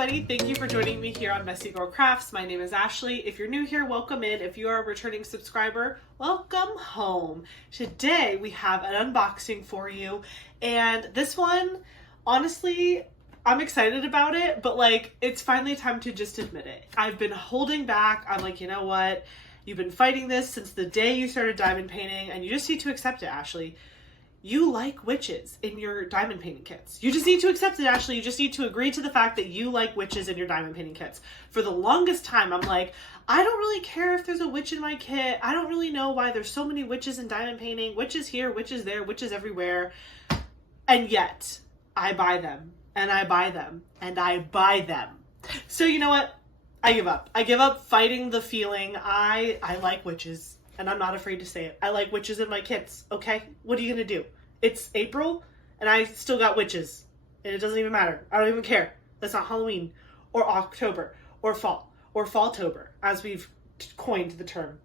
everybody, thank you for joining me here on Messy Girl Crafts. My name is Ashley. If you're new here, welcome in. If you are a returning subscriber, welcome home. Today we have an unboxing for you, and this one, honestly, I'm excited about it, but like, it's finally time to just admit it. I've been holding back. I'm like, you know what? You've been fighting this since the day you started diamond painting, and you just need to accept it, Ashley. You like witches in your diamond painting kits. You just need to accept it, Ashley. You just need to agree to the fact that you like witches in your diamond painting kits. For the longest time, I'm like, I don't really care if there's a witch in my kit. I don't really know why there's so many witches in diamond painting. Witches here, witches there, witches everywhere. And yet, I buy them, and I buy them, and I buy them. So you know what? I give up. I give up fighting the feeling. I like witches. And I'm not afraid to say it. I like witches in my kits, okay? What are you gonna do? It's April, and I still got witches. And it doesn't even matter. I don't even care. That's not Halloween, or October, or Falltober, as we've coined the term.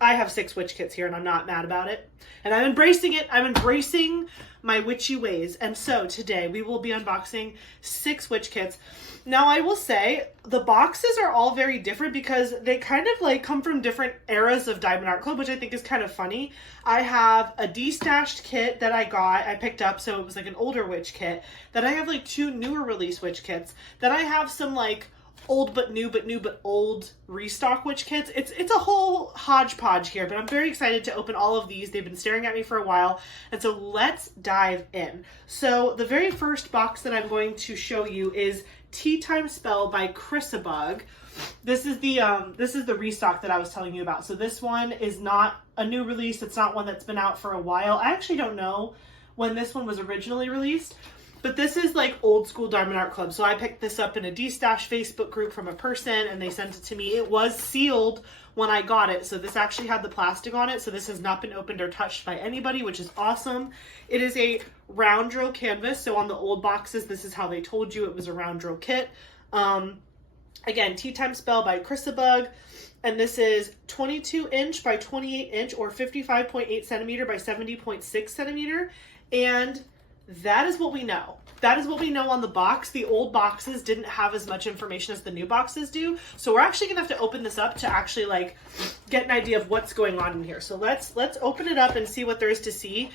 I have 6 witch kits here, and I'm not mad about it. And I'm embracing it. I'm embracing my witchy ways. And so today we will be unboxing 6 witch kits. Now I will say the boxes are all very different because they kind of like come from different eras of Diamond Art Club, which I think is kind of funny. I have a destashed kit that I picked up, so it was like an older witch kit. Then I have like 2 newer release witch kits. Then I have some like old but new but old restock witch kits. It's a whole hodgepodge here, but I'm very excited to open all of these. They've been staring at me for a while, and so let's dive in. So the very first box that I'm going to show you is Teatime Spell by Chrissabug. This is the restock that I was telling you about. So this one is not a new release. It's not one that's been out for a while. I actually don't know when this one was originally released, but this is like old school Diamond Art Club. So I picked this up in a Destash Facebook group from a person, and they sent it to me. It was sealed when I got it. So this actually had the plastic on it. So this has not been opened or touched by anybody, which is awesome. It is a round drill canvas. So on the old boxes, this is how they told you it was a round drill kit. Again, Teatime Spell by Chrissabug. And this is 22 inch by 28 inch or 55.8 centimeter by 70.6 centimeter. And that is what we know. That is what we know on the box. The old boxes didn't have as much information as the new boxes do. So we're actually gonna have to open this up to actually like get an idea of what's going on in here. So let's open it up and see what there is to see.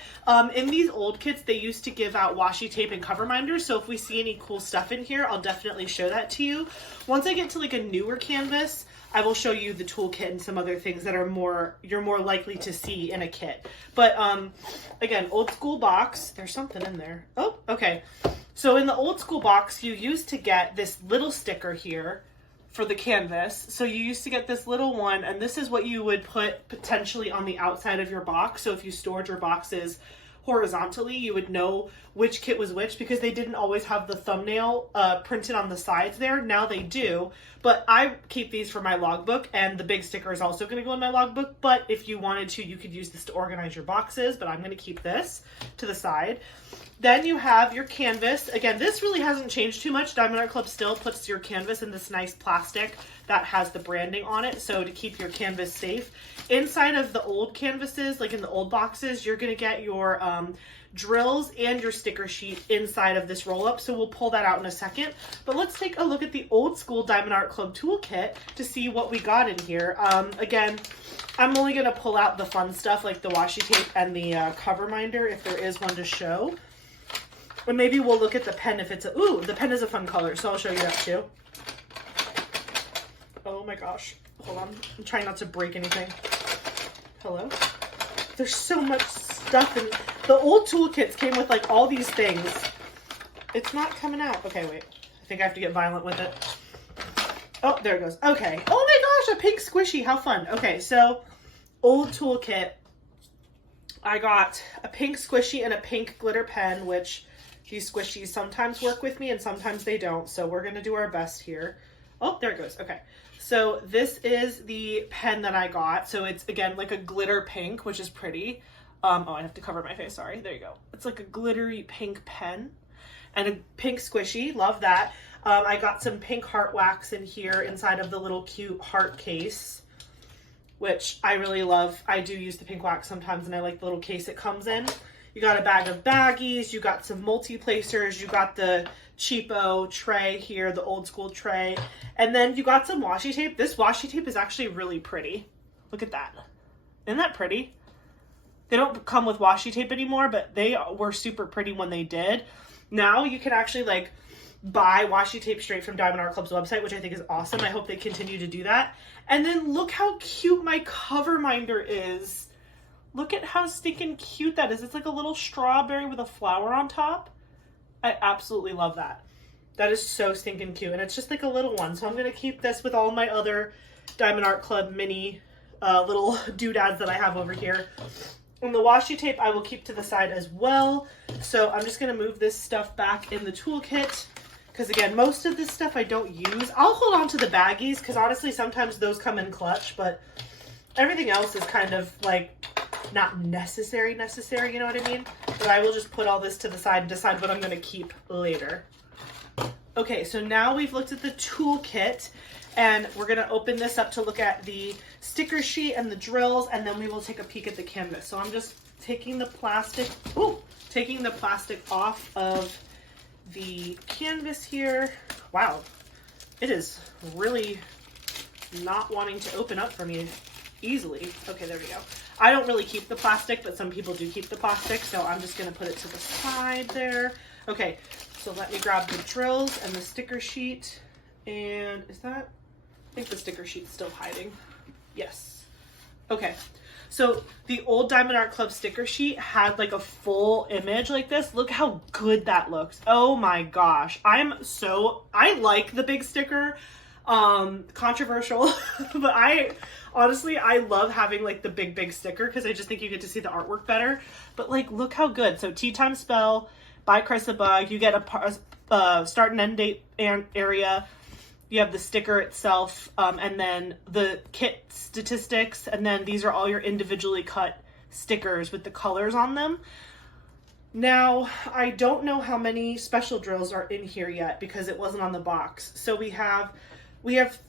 In these old kits, they used to give out washi tape and cover minders. So if we see any cool stuff in here, I'll definitely show that to you. Once I get to like a newer canvas, I will show you the toolkit and some other things that are you're more likely to see in a kit. But again, old school box. There's something in there. Oh, okay. So in the old school box, you used to get this little sticker here for the canvas. So you used to get this little one, and this is what you would put potentially on the outside of your box. So if you stored your boxes horizontally, you would know which kit was which, because they didn't always have the thumbnail printed on the sides there. Now they do, but I keep these for my logbook, and the big sticker is also going to go in my logbook. But if you wanted to, you could use this to organize your boxes, but I'm going to keep this to the side. Then you have your canvas. Again, this really hasn't changed too much. Diamond Art Club still puts your canvas in this nice plastic that has the branding on it, so to keep your canvas safe. Inside of the old canvases, like in the old boxes, you're gonna get your drills and your sticker sheet inside of this roll-up, so we'll pull that out in a second. But let's take a look at the old school Diamond Art Club toolkit to see what we got in here. Again, I'm only gonna pull out the fun stuff like the washi tape and the cover minder if there is one to show. Or maybe we'll look at the pen if it's ooh, the pen is a fun color, so I'll show you that too. Oh my gosh, hold on. I'm trying not to break anything. Hello? There's so much stuff, and the old toolkits came with like all these things. It's not coming out. Okay, wait. I think I have to get violent with it. Oh, there it goes. Okay. Oh my gosh, a pink squishy. How fun. Okay, so old toolkit. I got a pink squishy and a pink glitter pen, which these squishies sometimes work with me and sometimes they don't. So we're going to do our best here. Oh, there it goes. Okay. So this is the pen that I got. So it's, again, like a glitter pink, which is pretty. Oh, I have to cover my face. Sorry. There you go. It's like a glittery pink pen and a pink squishy. Love that. I got some pink heart wax in here inside of the little cute heart case, which I really love. I do use the pink wax sometimes, and I like the little case it comes in. You got a bag of baggies, you got some multi-placers, you got the cheapo tray here, the old school tray, and then you got some washi tape. This washi tape is actually really pretty. Look at that. Isn't that pretty? They don't come with washi tape anymore, but they were super pretty when they did. Now you can actually like buy washi tape straight from Diamond Art Club's website, which I think is awesome. I hope they continue to do that. And then look how cute my cover minder is. Look at how stinking cute that is. It's like a little strawberry with a flower on top. I absolutely love that. That is so stinking cute. And it's just like a little one. So I'm going to keep this with all my other Diamond Art Club mini little doodads that I have over here. And the washi tape I will keep to the side as well. So I'm just going to move this stuff back in the toolkit. Because again, most of this stuff I don't use. I'll hold on to the baggies because honestly sometimes those come in clutch. But everything else is kind of like not necessary, you know what I mean? But I will just put all this to the side and decide what I'm going to keep later. Okay, so now we've looked at the toolkit and we're going to open this up to look at the sticker sheet and the drills, and then we will take a peek at the canvas. So I'm just taking the plastic, off of the canvas here. Wow, it is really not wanting to open up for me easily. Okay, there we go. I don't really keep the plastic, but some people do keep the plastic, so I'm just going to put it to the side there. Okay, so let me grab the drills and the sticker sheet. And is that, I think the sticker sheet's still hiding. Yes. Okay, so the old Diamond Art Club sticker sheet had like a full image like this. Look how good that looks. Oh my gosh. I like the big sticker. Controversial, but I honestly love having like the big sticker because I just think you get to see the artwork better. But like, look how good. So Teatime spell by Chrissabug. You get a start and end date area. You have the sticker itself, and then the kit statistics, and then these are all your individually cut stickers with the colors on them. Now, I don't know how many special drills are in here yet because it wasn't on the box. So we have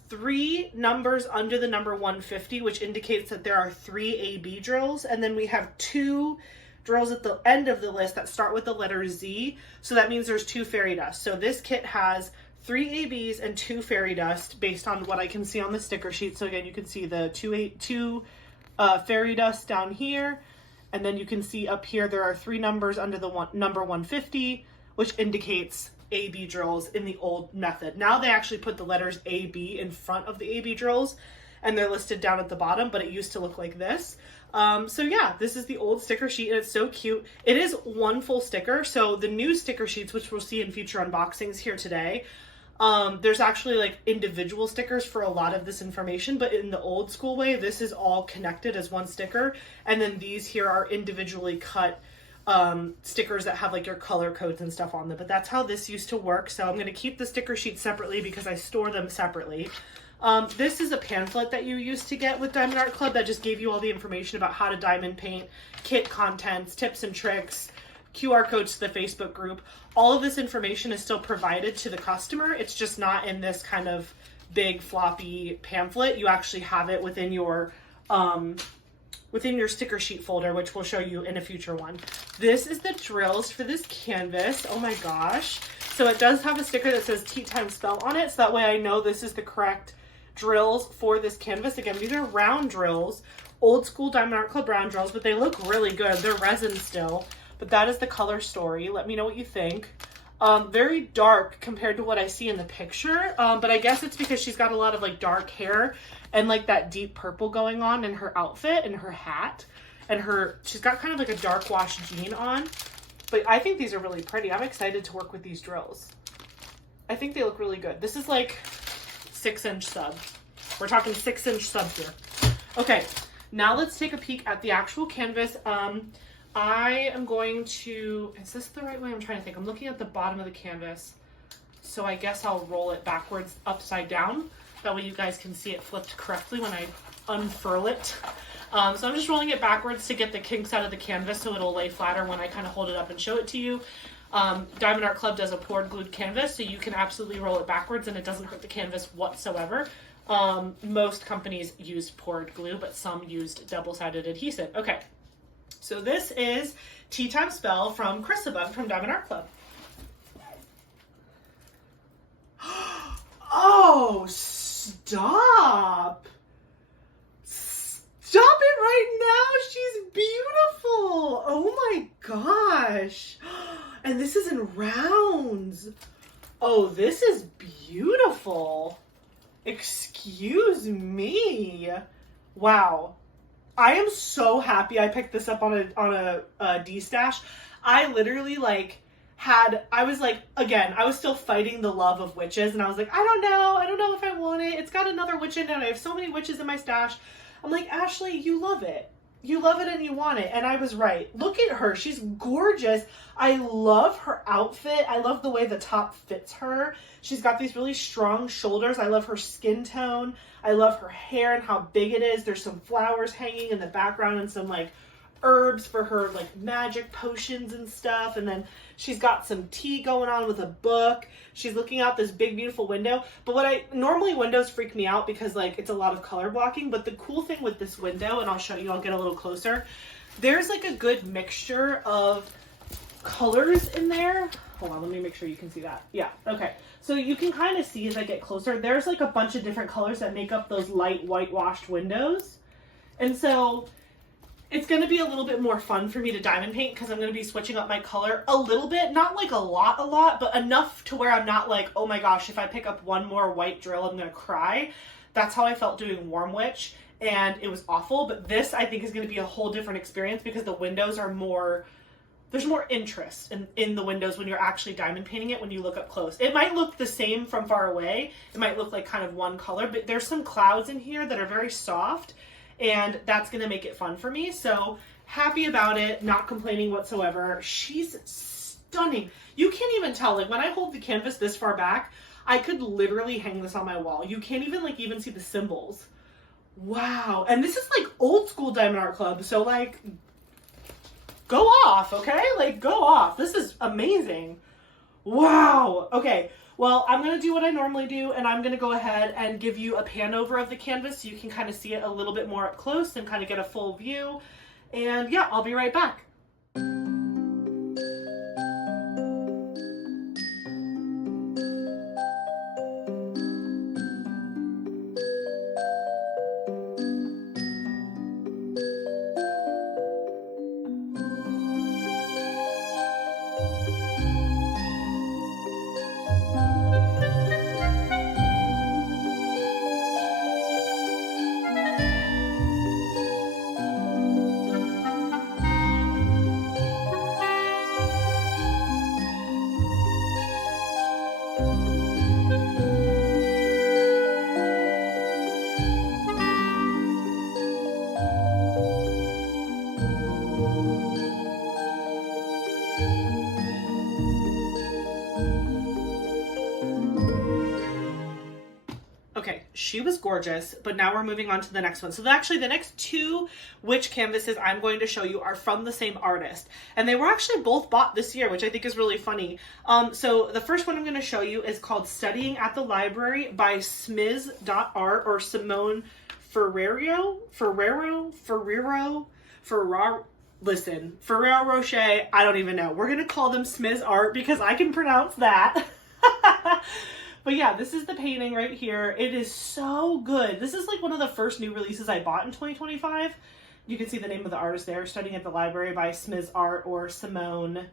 3 numbers under the number 150, which indicates that there are 3 AB drills. And then we have 2 drills at the end of the list that start with the letter Z. So that means there's 2 fairy dust. So this kit has 3 ABs and 2 fairy dust based on what I can see on the sticker sheet. So again, you can see the 2 fairy dust down here. And then you can see up here, there are 3 numbers under the number 150, which indicates AB drills in the old method. Now they actually put the letters AB in front of the AB drills and they're listed down at the bottom, but it used to look like this. So yeah, this is the old sticker sheet and it's so cute. It is 1 full sticker. So the new sticker sheets, which we'll see in future unboxings here today, there's actually like individual stickers for a lot of this information, but in the old school way, this is all connected as 1 sticker. And then these here are individually cut stickers that have like your color codes and stuff on them, but that's how this used to work. So I'm going to keep the sticker sheets separately because I store them separately. This is a pamphlet that you used to get with Diamond Art Club that just gave you all the information about how to diamond paint, kit contents, tips and tricks, QR codes to the Facebook group. All of this information is still provided to the customer. It's just not in this kind of big floppy pamphlet. You actually have it within your sticker sheet folder, which we'll show you in a future one. This is the drills for this canvas. Oh my gosh. So it does have a sticker that says Teatime spell on it. So that way I know this is the correct drills for this canvas. Again, these are round drills, old school Diamond Art Club round drills, but they look really good. They're resin still, but that is the color story. Let me know what you think. Very dark compared to what I see in the picture, but I guess it's because she's got a lot of like dark hair and like that deep purple going on in her outfit and her hat, and she's got kind of like a dark wash jean on. But I think these are really pretty. I'm excited to work with these drills. I think they look really good. This is like 6-inch sub. We're talking 6-inch sub here. Okay, now let's take a peek at the actual canvas. I am going to, is this the right way? I'm trying to think. I'm looking at the bottom of the canvas. So I guess I'll roll it backwards upside down. That way you guys can see it flipped correctly when I unfurl it. So I'm just rolling it backwards to get the kinks out of the canvas so it'll lay flatter when I kind of hold it up and show it to you. Diamond Art Club does a poured glued canvas, so you can absolutely roll it backwards and it doesn't hurt the canvas whatsoever. Most companies used poured glue, but some used double-sided adhesive. Okay. So this is Tea Time Spell from Chrissabug from Diamond Art Club. Oh, stop. Stop it right now. She's beautiful. Oh my gosh. And this is in rounds. Oh, this is beautiful. Excuse me. Wow. I am so happy I picked this up on a D-stash. I literally I was still fighting the love of witches, and I was like, I don't know if I want it. It's got another witch in it, and I have so many witches in my stash. I'm like, Ashley, you love it. You love it and you want it. And I was right. Look at her. She's gorgeous. I love her outfit. I love the way the top fits her. She's got these really strong shoulders. I love her skin tone. I love her hair and how big it is. There's some flowers hanging in the background and some herbs for her magic potions and stuff. And then she's got some tea going on with a book. She's looking out this big beautiful window. But normally windows freak me out because it's a lot of color blocking. But the cool thing with this window, and I'll show you, I'll get a little closer. There's a good mixture of colors in there. Hold on, let me make sure you can see that. Yeah, okay. So you can kind of see as I get closer, there's a bunch of different colors that make up those light whitewashed windows. And so it's going to be a little bit more fun for me to diamond paint because I'm going to be switching up my color a little bit. Not a lot, but enough to where I'm not oh my gosh, if I pick up one more white drill, I'm going to cry. That's how I felt doing Warm Witch, and it was awful. But this, I think, is going to be a whole different experience because the windows are more... There's more interest in the windows when you're actually diamond painting it when you look up close. It might look the same from far away. It might look like kind of one color, but there's some clouds in here that are very soft, and that's going to make it fun for me. So happy about it, not complaining whatsoever. She's stunning. You can't even tell. When I hold the canvas this far back, I could literally hang this on my wall. You can't even even see the symbols. Wow. And this is old school Diamond Art Club. So go off, okay? Go off. This is amazing. Wow. Okay. Well, I'm going to do what I normally do, and I'm going to go ahead and give you a pan over of the canvas so you can kind of see it a little bit more up close and kind of get a full view. And yeah, I'll be right back. She was gorgeous, but now we're moving on to the next one. So actually the next two witch canvases I'm going to show you are from the same artist, and they were actually both bought this year, which I think is really funny. So the first one I'm going to show you is called Studying at the Library by Simz.Art or Simone Ferrero Rocher. I don't even know. We're going to call them Simz.Art because I can pronounce that. But yeah, this is the painting right here. It is so good. This is one of the first new releases I bought in 2025. You can see the name of the artist there, Studying at the Library by Simz.Art or Simone.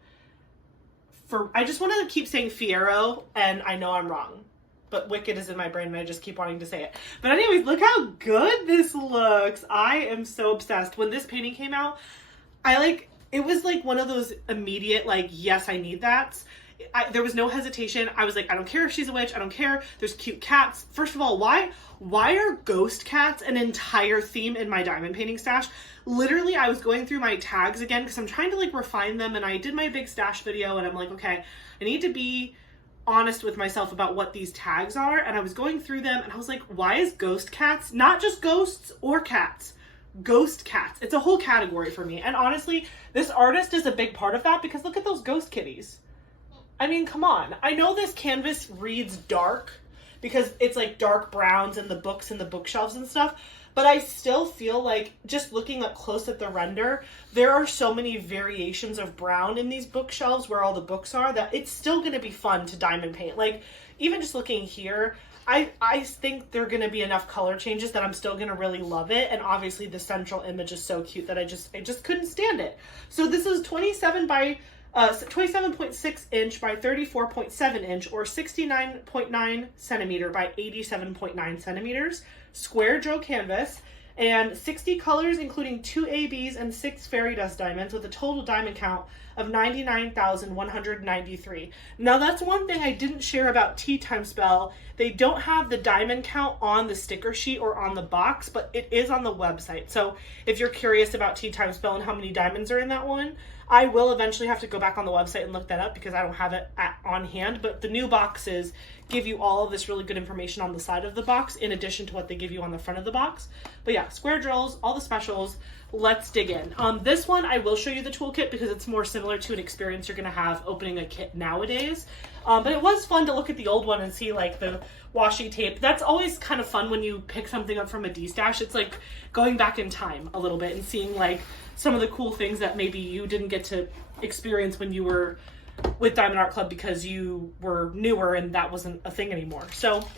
I just want to keep saying Fierro, and I know I'm wrong. But Wicked is in my brain, and I just keep wanting to say it. But anyways, look how good this looks. I am so obsessed. When this painting came out, it was one of those immediate, yes, I need that. There was no hesitation. I was I don't care if she's a witch. I don't care. There's cute cats. First of all, why are ghost cats an entire theme in my diamond painting stash? Literally, I was going through my tags again because I'm trying to refine them, and I did my big stash video, and I'm okay, I need to be honest with myself about what these tags are. And I was going through them, and I was why is ghost cats, not just ghosts or cats, ghost cats? It's a whole category for me. And honestly, this artist is a big part of that because look at those ghost kitties. I mean, come on. I know this canvas reads dark because it's dark browns and the books and the bookshelves and stuff, but I still feel like, just looking up close at the render, there are so many variations of brown in these bookshelves where all the books are, that it's still going to be fun to diamond paint. Like, even just looking here, I think there are going to be enough color changes that I'm still going to really love it. And obviously the central image is so cute that I just couldn't stand it. So this is 27.6 inch by 34.7 inch, or 69.9 centimeter by 87.9 centimeters, square drill canvas, and 60 colors, including 2 ABs and 6 fairy dust diamonds, with a total diamond count of 99,193. Now that's one thing I didn't share about Teatime Spell. They don't have the diamond count on the sticker sheet or on the box, but it is on the website. So if you're curious about Teatime Spell and how many diamonds are in that one, I will eventually have to go back on the website and look that up because I don't have it on hand, but the new boxes give you all of this really good information on the side of the box in addition to what they give you on the front of the box. But yeah, square drills, all the specials. Let's dig in. This one, I will show you the toolkit because it's more similar to an experience you're going to have opening a kit nowadays. But it was fun to look at the old one and see like the washi tape. That's always kind of fun when you pick something up from a D-stash. It's like going back in time a little bit and seeing like some of the cool things that maybe you didn't get to experience when you were with Diamond Art Club because you were newer and that wasn't a thing anymore. So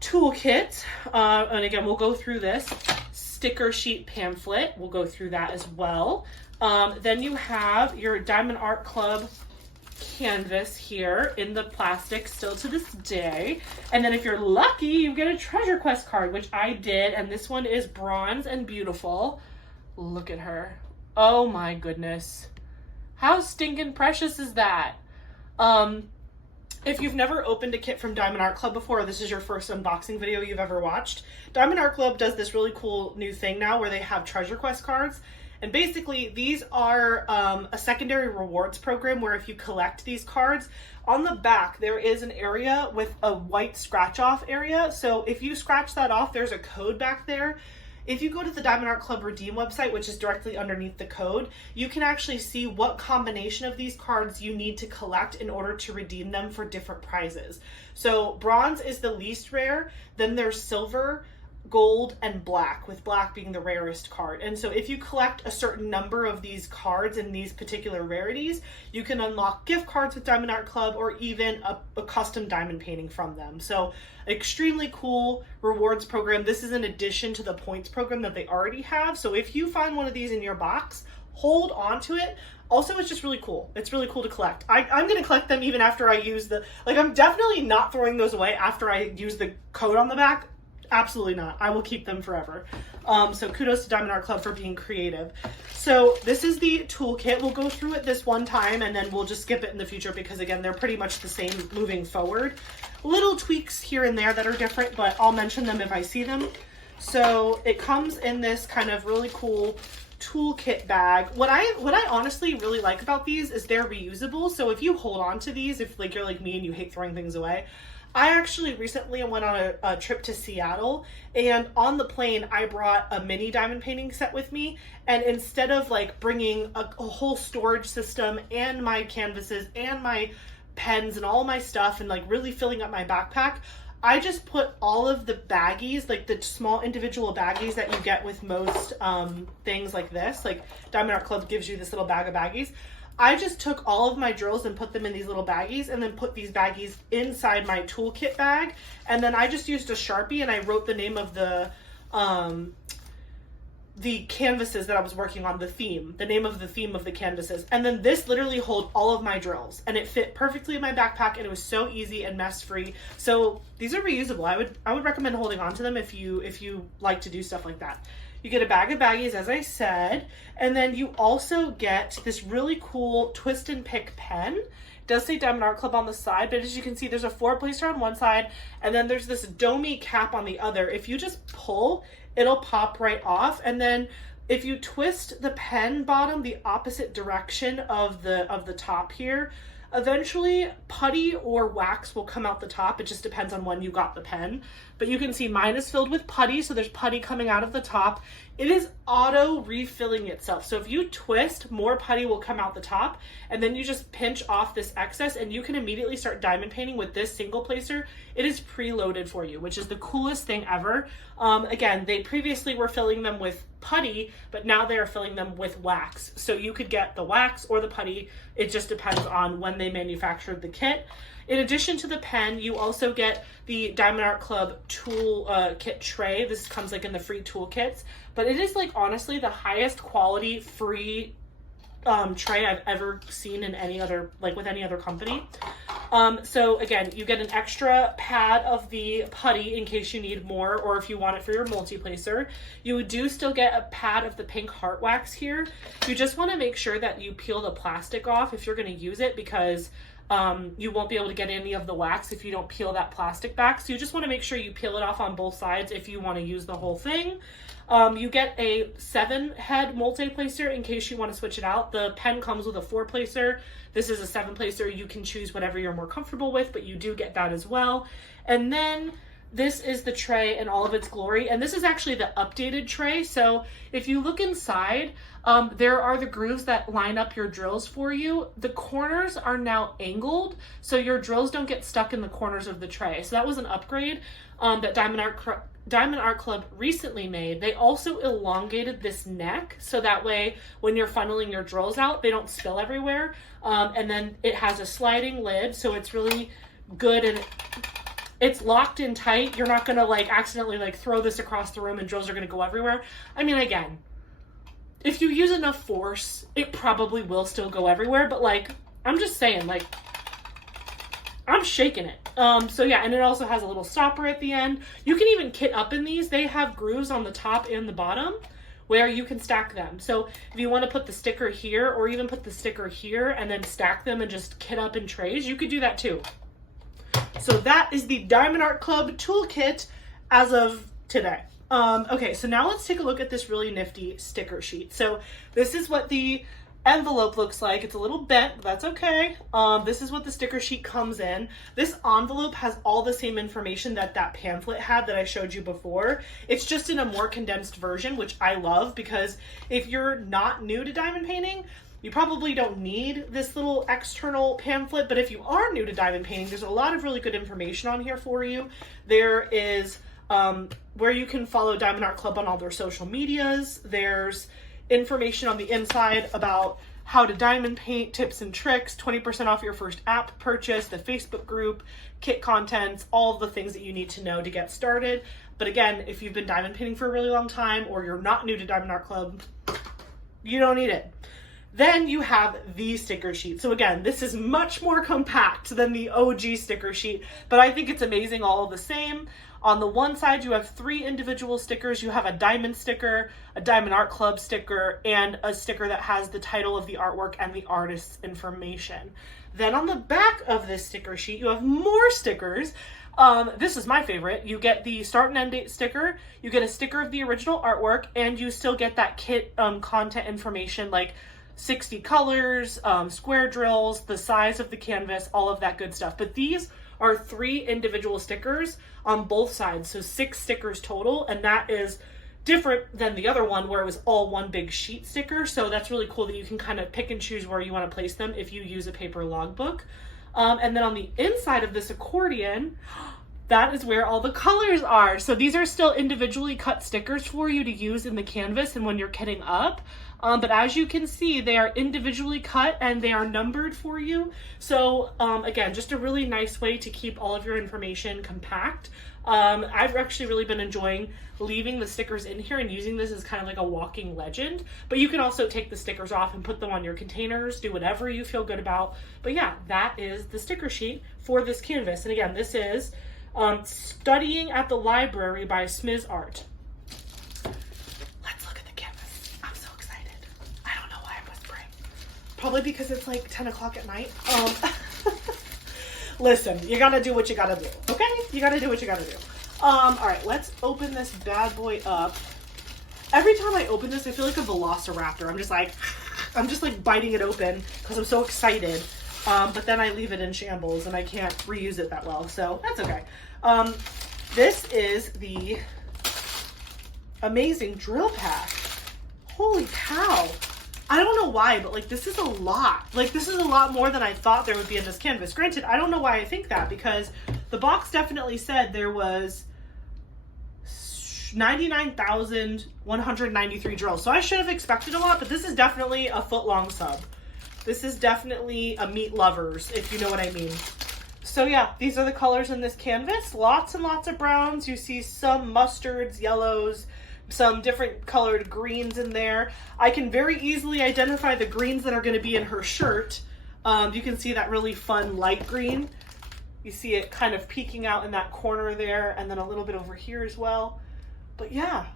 toolkit, and again, we'll go through this. Sticker sheet pamphlet, we'll go through that as well. Then you have your Diamond Art Club canvas here in the plastic still to this day. And then if you're lucky, you get a treasure quest card, which I did, and this one is bronze and beautiful. Look at her. Oh my goodness. How stinking precious is that? If you've never opened a kit from Diamond Art Club before, or this is your first unboxing video you've ever watched, Diamond Art Club does this really cool new thing now where they have treasure quest cards. And basically these are a secondary rewards program where if you collect these cards, on the back there is an area with a white scratch off area. So if you scratch that off, there's a code back there. If you go to the Diamond Art Club Redeem website, which is directly underneath the code, you can actually see what combination of these cards you need to collect in order to redeem them for different prizes. So bronze is the least rare, then there's silver, gold, and black, with black being the rarest card. And so if you collect a certain number of these cards in these particular rarities, you can unlock gift cards with Diamond Art Club or even a custom diamond painting from them. So extremely cool rewards program. This is in addition to the points program that they already have. So if you find one of these in your box, hold on to it. Also, it's just really cool. It's really cool to collect. I'm going to collect them even after I use the, like, I'm definitely not throwing those away after I use the code on the back. Absolutely not. I will keep them forever. So kudos to Diamond Art Club for being creative. So this is the toolkit. We'll go through it this one time and then we'll just skip it in the future because again, they're pretty much the same moving forward. Little tweaks here and there that are different, but I'll mention them if I see them. So it comes in this kind of really cool toolkit bag. What I honestly really like about these is they're reusable. So if you hold on to these, if like you're like me and you hate throwing things away, I actually recently went on a trip to Seattle, and on the plane I brought a mini diamond painting set with me, and instead of like bringing a whole storage system and my canvases and my pens and all my stuff and like really filling up my backpack, I just put all of the baggies, like the small individual baggies that you get with most things like this, like Diamond Art Club gives you this little bag of baggies. I just took all of my drills and put them in these little baggies and then put these baggies inside my toolkit bag. And then I just used a Sharpie and I wrote the name of the canvases that I was working on, the name of the theme of the canvases. And then this literally holds all of my drills and it fit perfectly in my backpack and it was so easy and mess free. So these are reusable. I would recommend holding on to them if you like to do stuff like that. You get a bag of baggies, as I said, and then you also get this really cool twist and pick pen. It does say Diamond Art Club on the side, but as you can see, there's a 4-placer on one side, and then there's this domey cap on the other. If you just pull, it'll pop right off, and then if you twist the pen bottom the opposite direction of the top here, Eventually, putty or wax will come out the top. It just depends on when you got the pen. But you can see mine is filled with putty, so there's putty coming out of the top. It is auto refilling itself. So if you twist, more putty will come out the top, and then you just pinch off this excess and you can immediately start diamond painting with this single placer. It is preloaded for you, which is the coolest thing ever. Again, they previously were filling them with putty, but now they are filling them with wax. So you could get the wax or the putty. It just depends on when they manufactured the kit. In addition to the pen, you also get the Diamond Art Club tool kit tray. This comes like in the free tool kits, but it is like honestly the highest quality free tray I've ever seen in any other, like with any other company. So again, you get an extra pad of the putty in case you need more, or if you want it for your multi-placer. You do still get a pad of the pink heart wax here. You just want to make sure that you peel the plastic off if you're going to use it, because you won't be able to get any of the wax if you don't peel that plastic back. So you just want to make sure you peel it off on both sides if you want to use the whole thing. You get a 7-head multi-placer in case you want to switch it out. The pen comes with a 4-placer. This is a 7-placer. You can choose whatever you're more comfortable with, but you do get that as well. And then this is the tray in all of its glory. And this is actually the updated tray. So if you look inside, there are the grooves that line up your drills for you. The corners are now angled, so your drills don't get stuck in the corners of the tray. So that was an upgrade that Diamond Art Club recently made. They also elongated this neck, so that way when you're funneling your drills out, they don't spill everywhere. And then it has a sliding lid, so it's really good and it's locked in tight. You're not gonna like accidentally like throw this across the room and drills are gonna go everywhere. I mean, again, if you use enough force, it probably will still go everywhere, but like, I'm just saying, like, I'm shaking it. So yeah, and it also has a little stopper at the end. You can even kit up in these. They have grooves on the top and the bottom where you can stack them. So if you want to put the sticker here or even put the sticker here and then stack them and just kit up in trays, you could do that too. So that is the Diamond Art Club toolkit as of today. Okay, so now let's take a look at this really nifty sticker sheet. So this is what the envelope looks like. It's a little bent, but that's okay. This is what the sticker sheet comes in. This envelope has all the same information that that pamphlet had that I showed you before. It's just in a more condensed version, which I love, because if you're not new to diamond painting, you probably don't need this little external pamphlet, but if you are new to diamond painting, there's a lot of really good information on here for you. There is where you can follow Diamond Art Club on all their social medias. There's information on the inside about how to diamond paint, tips and tricks, 20% off your first app purchase, the Facebook group, kit contents, all the things that you need to know to get started. But again, if you've been diamond painting for a really long time or you're not new to Diamond Art Club, you don't need it. Then you have the sticker sheet. So again, this is much more compact than the OG sticker sheet, but I think it's amazing all the same. On the one side, you have 3 individual stickers. You have a diamond sticker, a Diamond Art Club sticker, and a sticker that has the title of the artwork and the artist's information. Then on the back of this sticker sheet, you have more stickers. This is my favorite. You get the start and end date sticker, you get a sticker of the original artwork, and you still get that kit content information like 60 colors, square drills, the size of the canvas, all of that good stuff. But these are 3 individual stickers on both sides, so 6 stickers total, and that is different than the other one where it was all one big sheet sticker. So that's really cool that you can kind of pick and choose where you want to place them if you use a paper logbook. And then on the inside of this accordion, that is where all the colors are. So these are still individually cut stickers for you to use in the canvas and when you're kitting up. But as you can see, they are individually cut and they are numbered for you. So again, just a really nice way to keep all of your information compact. I've actually really been enjoying leaving the stickers in here and using this as kind of like a walking legend. But you can also take the stickers off and put them on your containers, do whatever you feel good about. But yeah, that is the sticker sheet for this canvas. And again, this is Studying at the Library by Simz.Art. Probably because it's like 10 o'clock at night. Listen, you gotta do what you gotta do, okay? You gotta do what you gotta do. All right, let's open this bad boy up. Every time I open this, I feel like a velociraptor. I'm just like biting it open because I'm so excited. but then I leave it in shambles and I can't reuse it that well, so that's okay. This is the amazing drill pack. Holy cow. I don't know why, but like this is a lot. Like this is a lot more than I thought there would be in this canvas. Granted, I don't know why I think that, because the box definitely said there was 99,193 drills. So I should have expected a lot, but this is definitely a foot-long sub. This is definitely a meat lovers, if you know what I mean. So yeah, these are the colors in this canvas. Lots and lots of browns. You see some mustards, yellows, some different colored greens in there. I can very easily identify the greens that are going to be in her shirt. You can see that really fun light green. You see it kind of peeking out in that corner there, and then a little bit over here as well. But yeah,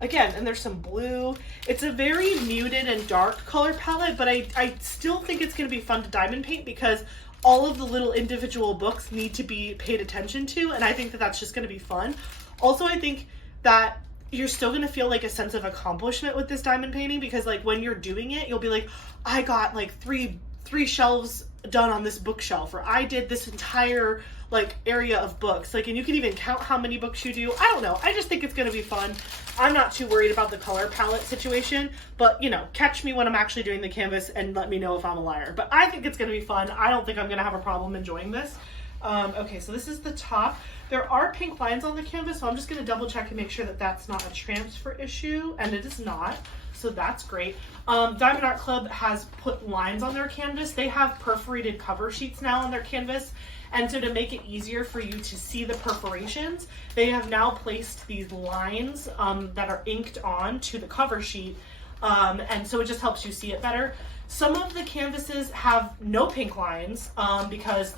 again, and there's some blue. It's a very muted and dark color palette, but I still think it's going to be fun to diamond paint because all of the little individual books need to be paid attention to, and I think that that's just going to be fun. Also, I think that you're still going to feel like a sense of accomplishment with this diamond painting, because like when you're doing it, you'll be like, I got like three shelves done on this bookshelf, or I did this entire like area of books, like, and you can even count how many books you do. I don't know, I just think it's going to be fun. I'm not too worried about the color palette situation, but you know, catch me when I'm actually doing the canvas and let me know if I'm a liar. But I think it's going to be fun. I don't think I'm going to have a problem enjoying this. Okay, so this is the top. There are pink lines on the canvas, so I'm just going to double check and make sure that that's not a transfer issue, and it is not, so that's great. Diamond Art Club has put lines on their canvas. They have perforated cover sheets now on their canvas, and so to make it easier for you to see the perforations, they have now placed these lines that are inked on to the cover sheet, and so it just helps you see it better. Some of the canvases have no pink lines because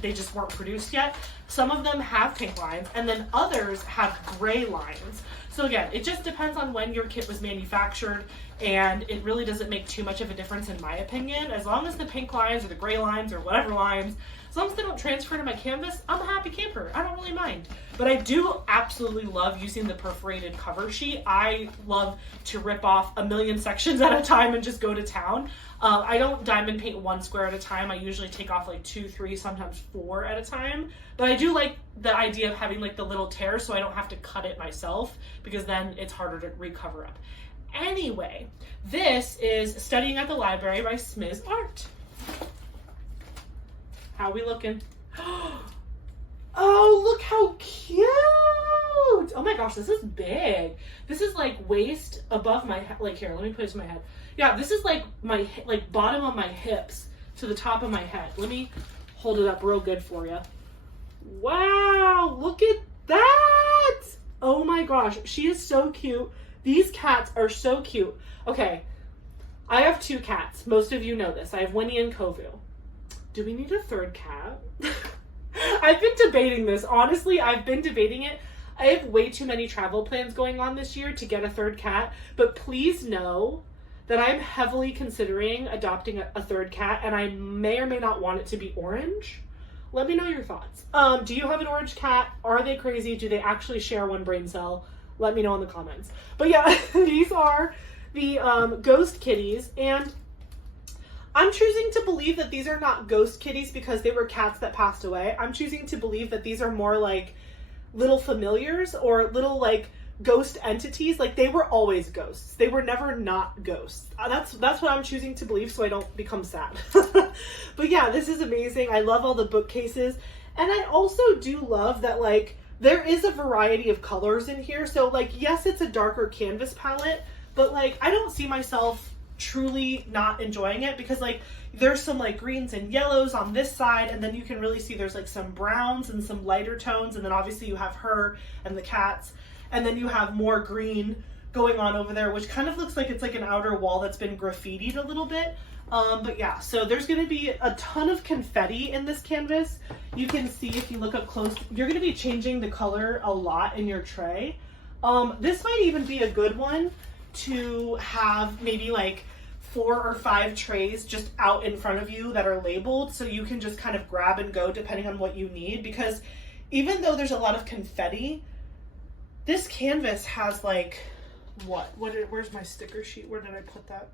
they just weren't produced yet. Some of them have pink lines, and then others have gray lines. So again, it just depends on when your kit was manufactured, and it really doesn't make too much of a difference in my opinion. As long as the pink lines or the gray lines or whatever lines, as long as they don't transfer to my canvas, I'm a happy camper. I don't really mind. But I do absolutely love using the perforated cover sheet. I love to rip off a million sections at a time and just go to town. I don't diamond paint one square at a time. I usually take off like 2, 3, sometimes 4 at a time. But I do like the idea of having like the little tear so I don't have to cut it myself, because then it's harder to recover up. Anyway, this is Studying at the Library by Simz.Art. How we looking? Oh, look how cute! Oh my gosh, this is big. This is like waist above my head. Like here, let me put this in my head. Yeah, this is like my bottom of my hips to the top of my head. Let me hold it up real good for you. Wow, look at that! Oh my gosh, she is so cute. These cats are so cute. Okay, I have 2 cats. Most of you know this. I have Winnie and Kovu. Do we need a 3rd cat? I've been debating this. Honestly, I've been debating it. I have way too many travel plans going on this year to get a 3rd cat, but please know that I'm heavily considering adopting a 3rd cat, and I may or may not want it to be orange. Let me know your thoughts. Do you have an orange cat? Are they crazy? Do they actually share one brain cell? Let me know in the comments. But yeah, these are the ghost kitties, and I'm choosing to believe that these are not ghost kitties because they were cats that passed away. I'm choosing to believe that these are more like little familiars or little like ghost entities. Like they were always ghosts. They were never not ghosts. That's what I'm choosing to believe so I don't become sad. But yeah, this is amazing. I love all the bookcases. And I also do love that like there is a variety of colors in here. So like, yes, it's a darker canvas palette, but like I don't see myself truly not enjoying it because like there's some like greens and yellows on this side, and then you can really see there's like some browns and some lighter tones, and then obviously you have her and the cats, and then you have more green going on over there, which kind of looks like it's like an outer wall that's been graffitied a little bit. But yeah, so there's going to be a ton of confetti in this canvas. You can see if you look up close, you're going to be changing the color a lot in your tray. This might even be a good one to have maybe like 4 or 5 trays just out in front of you that are labeled, so you can just kind of grab and go depending on what you need, because even though there's a lot of confetti, this canvas has like, where's my sticker sheet? Where did I put that?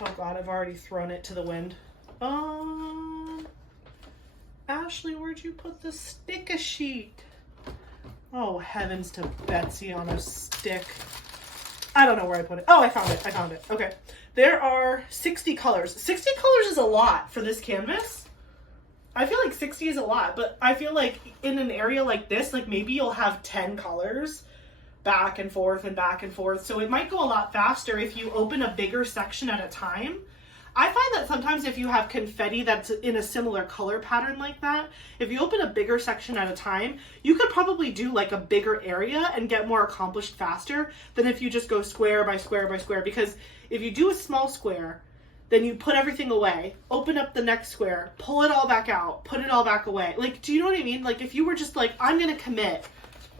Oh God, I've already thrown it to the wind. Ashley, where'd you put the sticker sheet? Oh, heavens to Betsy on a stick. I don't know where I put it. Oh, I found it. I found it. Okay. There are 60 colors. 60 colors is a lot for this canvas. I feel like 60 is a lot, but I feel like in an area like this, like maybe you'll have 10 colors back and forth and back and forth. So it might go a lot faster if you open a bigger section at a time. I find that sometimes if you have confetti that's in a similar color pattern like that, if you open a bigger section at a time, you could probably do like a bigger area and get more accomplished faster than if you just go square by square by square. Because if you do a small square, then you put everything away, open up the next square, pull it all back out, put it all back away. Like, do you know what I mean? Like if you were just like, I'm going to commit.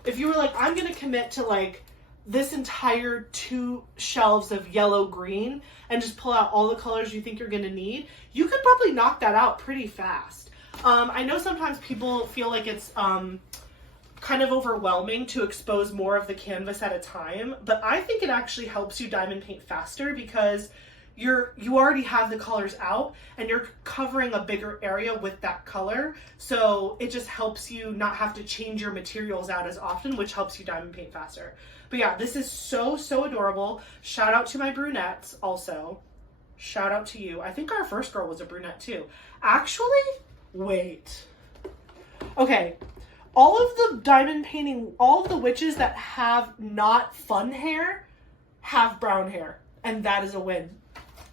If you were like, I'm going to commit to like this entire 2 shelves of yellow green and just pull out all the colors you think you're going to need, you could probably knock that out pretty fast. I know sometimes people feel like it's kind of overwhelming to expose more of the canvas at a time, but I think it actually helps you diamond paint faster because you already have the colors out and you're covering a bigger area with that color. So it just helps you not have to change your materials out as often, which helps you diamond paint faster. But yeah, this is so, so adorable. Shout out to my brunettes also. Shout out to you. I think our first girl was a brunette too. Actually, wait. Okay, all of the diamond painting, all of the witches that have not fun hair have brown hair. And that is a win.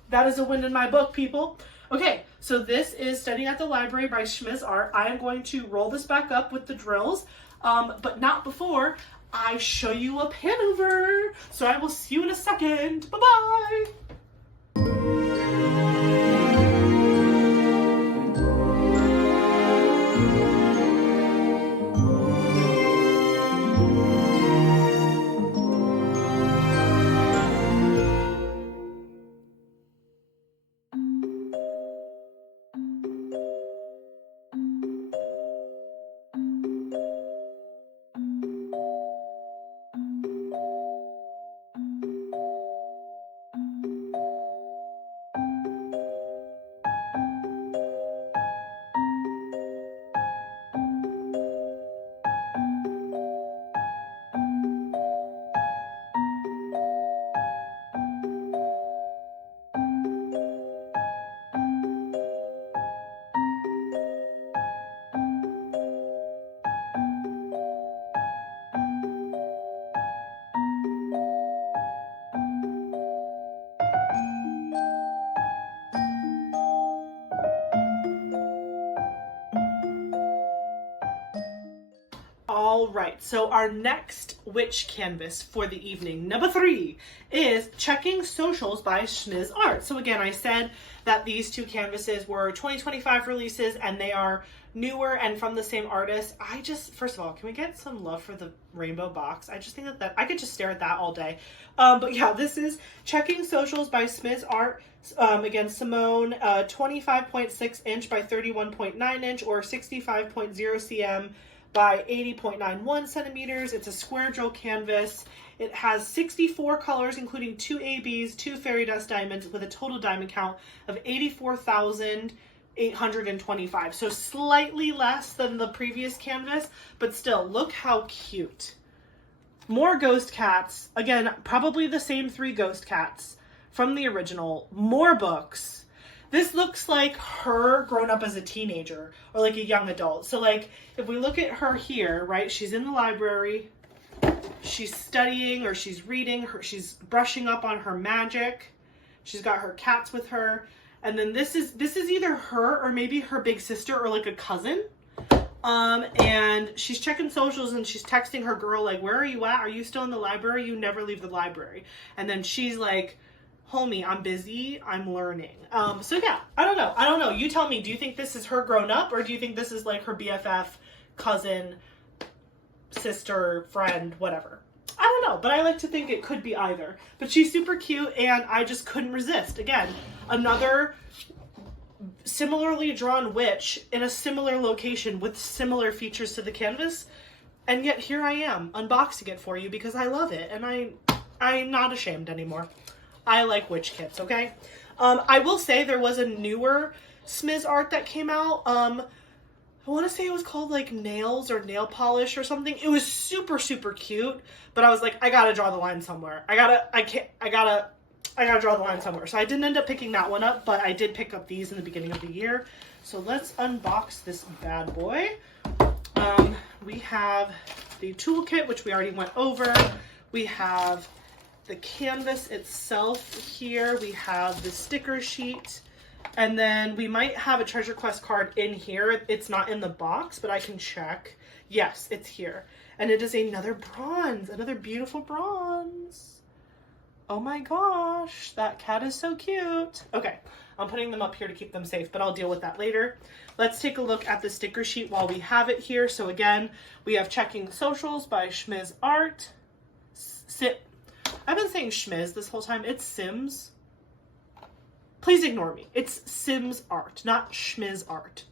That is a win in my book, people. Okay, so this is Studying at the Library by Simz.Art. I am going to roll this back up with the drills, but not before I show you a pan over. So I will see you in a second. Bye-bye. All right, so our next witch canvas for the evening, number 3, is Checking Socials by Simz.Art. So again, I said that these 2 canvases were 2025 releases and they are newer and from the same artist. First of all, can we get some love for the rainbow box? I just think that I could just stare at that all day. But yeah, this is Checking Socials by Simz.Art. Again, Simone, 25.6 inch by 31.9 inch or 65.0 cm by 80.91 centimeters. It's a square drill canvas. It has 64 colors, including 2 ABs, 2 fairy dust diamonds, with a total diamond count of 84,825. So slightly less than the previous canvas, but still, look how cute. More ghost cats. Again, probably the same 3 ghost cats from the original. More books. This looks like her grown up as a teenager or like a young adult. So like if we look at her here, right, she's in the library, she's studying or she's reading, she's brushing up on her magic, she's got her cats with her, and then this is either her or maybe her big sister or like a cousin. And she's checking socials and she's texting her girl like, where are you at? Are you still in the library? You never leave the library. And then she's like, homie, I'm busy, I'm learning. So yeah, I don't know. You tell me, do you think this is her grown up or do you think this is like her BFF, cousin, sister, friend, whatever? I don't know, but I like to think it could be either. But she's super cute and I just couldn't resist. Again, another similarly drawn witch in a similar location with similar features to the canvas. And yet here I am unboxing it for you because I love it and I'm not ashamed anymore. I like witch kits, okay? I will say there was a newer Simz.Art that came out. I want to say it was called like Nails or Nail Polish or something. It was super, super cute, but I was like, I gotta draw the line somewhere. I gotta draw the line somewhere. So I didn't end up picking that one up, but I did pick up these in the beginning of the year. So let's unbox this bad boy. We have the toolkit, which we already went over. We have the canvas itself here. We have the sticker sheet. And then we might have a treasure quest card in here. It's not in the box, but I can check. Yes, it's here. And it is another bronze, another beautiful bronze. Oh my gosh, that cat is so cute. Okay, I'm putting them up here to keep them safe, but I'll deal with that later. Let's take a look at the sticker sheet while we have it here. So again, we have Checking Socials by Simz.Art. I've been saying Schmiz this whole time. It's Sims. Please ignore me. It's Simz.Art, not Smz.Art.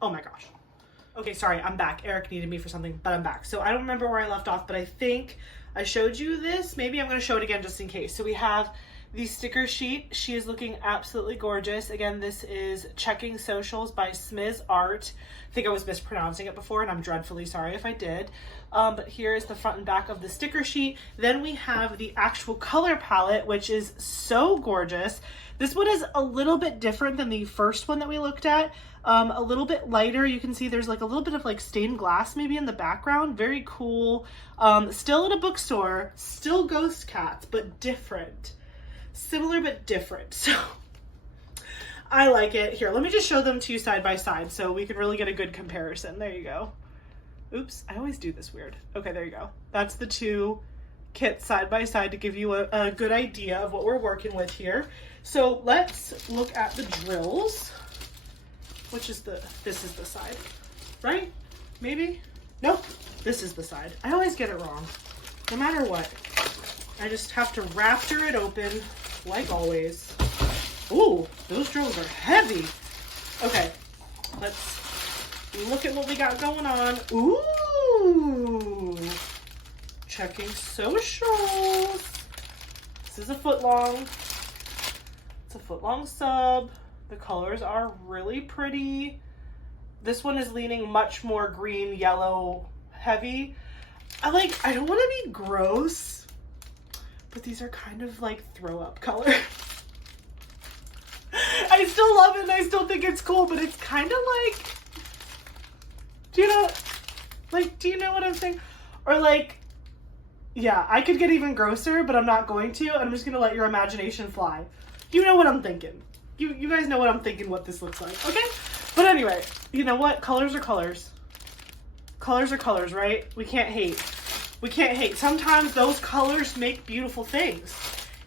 Oh my gosh. Okay, sorry, I'm back. Eric needed me for something, but I'm back. So I don't remember where I left off, but I think I showed you this. Maybe I'm going to show it again just in case. So we have the sticker sheet. She is looking absolutely gorgeous. Again, this is Checking Socials by Simz.Art. I think I was mispronouncing it before, and I'm dreadfully sorry if I did. But here is the front and back of the sticker sheet. Then we have the actual color palette, which is so gorgeous. This one is a little bit different than the first one that we looked at. A little bit lighter. You can see there's like a little bit of like stained glass maybe in the background. Very cool. Still in a bookstore, still ghost cats, but different. Similar but different. So I like it. Here, let me just show them to you side by side so we can really get a good comparison. There you go. Oops, I always do this weird. Okay, there you go. That's the two kits side by side to give you a good idea of what we're working with here. So let's look at the drills. Which is this is the side, right? Maybe? Nope, this is the side. I always get it wrong, no matter what. I just have to rafter it open, like always. Ooh, those drills are heavy. Okay, let's look at what we got going on. Ooh, Checking Socials. This is a foot long. It's a foot long sub. The colors are really pretty. This one is leaning much more green, yellow, heavy. I don't want to be gross, but these are kind of like throw up color. I still love it and I still think it's cool, but it's kind of like, do you know what I'm saying? Or like, yeah, I could get even grosser, but I'm not going to. I'm just going to let your imagination fly. You know what I'm thinking. You guys know what I'm thinking, what this looks like, okay? But anyway, you know what? Colors are colors. Colors are colors, right? We can't hate. We can't hate. Sometimes those colors make beautiful things.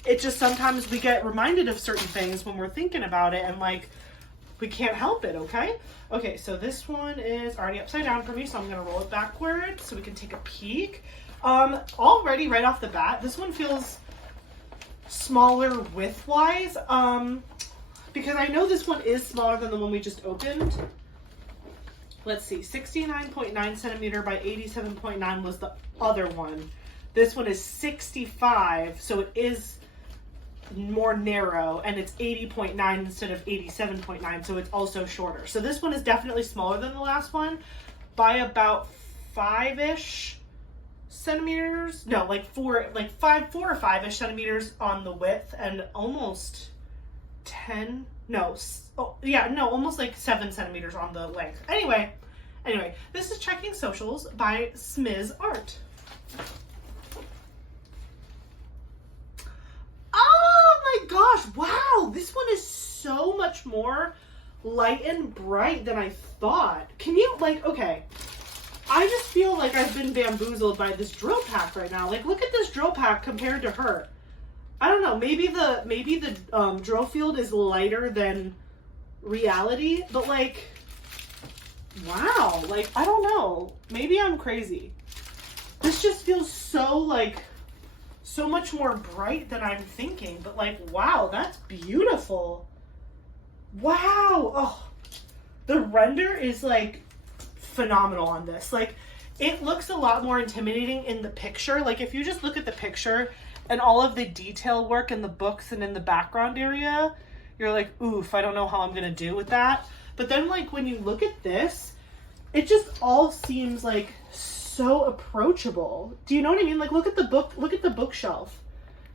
It just sometimes we get reminded of certain things when we're thinking about it and like, we can't help it, okay? Okay, so this one is already upside down for me, so I'm gonna roll it backwards so we can take a peek. Already right off the bat, this one feels smaller width-wise. Because I know this one is smaller than the one we just opened. Let's see, 69.9 centimeter by 87.9 was the other one. This one is 65, so it is more narrow, and it's 80.9 instead of 87.9, so it's also shorter. So this one is definitely smaller than the last one by about 5-ish centimeters. No, like 4 or 5-ish centimeters on the width, and almost 10, almost like 7 centimeters on the length. Anyway, this is Checking Socials by Simz.Art. Oh my gosh, wow, this one is so much more light and bright than I thought. Can you, okay, I just feel like I've been bamboozled by this drill pack right now. Like, look at this drill pack compared to her. I don't know, maybe the drill field is lighter than reality, but like, wow, like, I don't know, maybe I'm crazy. This just feels so much more bright than I'm thinking, but like, wow, that's beautiful. Wow, oh, the render is like phenomenal on this. Like, it looks a lot more intimidating in the picture. Like, if you just look at the picture and all of the detail work in the books and in the background area, you're like, oof, I don't know how I'm gonna do with that. But then like when you look at this, it just all seems like so approachable. Do you know what I mean? Like look at the book, look at the bookshelf.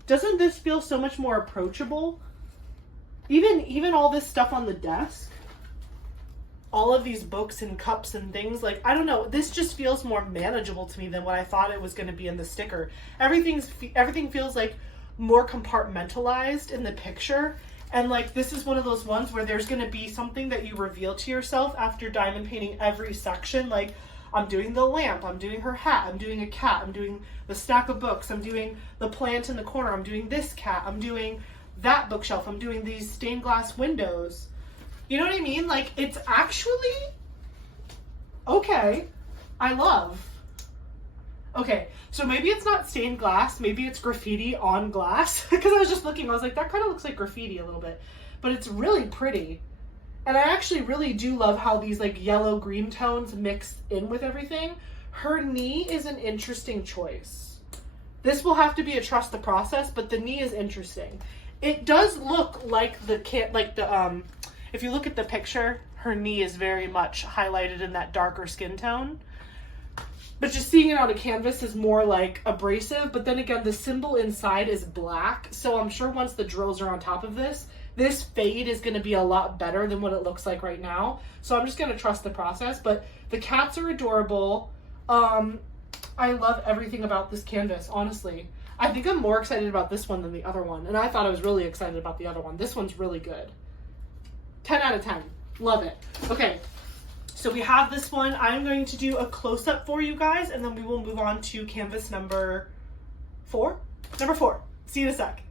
Doesn't this feel so much more approachable? Even all this stuff on the desk, all of these books and cups and things, like, I don't know, this just feels more manageable to me than what I thought it was going to be in the sticker. Everything feels like more compartmentalized in the picture, and like this is one of those ones where there's going to be something that you reveal to yourself after diamond painting every section. Like, I'm doing the lamp, I'm doing her hat, I'm doing a cat, I'm doing the stack of books, I'm doing the plant in the corner, I'm doing this cat, I'm doing that bookshelf, I'm doing these stained glass windows. You know what I mean? Like, it's actually okay. I love. Okay, so maybe it's not stained glass, maybe it's graffiti on glass. Because I was just looking, I was like, that kind of looks like graffiti a little bit. But it's really pretty. And I actually really do love how these like yellow green tones mix in with everything. Her knee is an interesting choice. This will have to be a trust the process, but the knee is interesting. It does look like if you look at the picture, her knee is very much highlighted in that darker skin tone. But just seeing it on a canvas is more like abrasive. But then again, the symbol inside is black. So I'm sure once the drills are on top of this fade is going to be a lot better than what it looks like right now. So I'm just going to trust the process. But the cats are adorable. I love everything about this canvas, honestly. I think I'm more excited about this one than the other one. And I thought I was really excited about the other one. This one's really good. 10 out of 10. Love it. Okay, so we have this one. I'm going to do a close-up for you guys, and then we will move on to canvas number 4. Number 4. See you in a sec.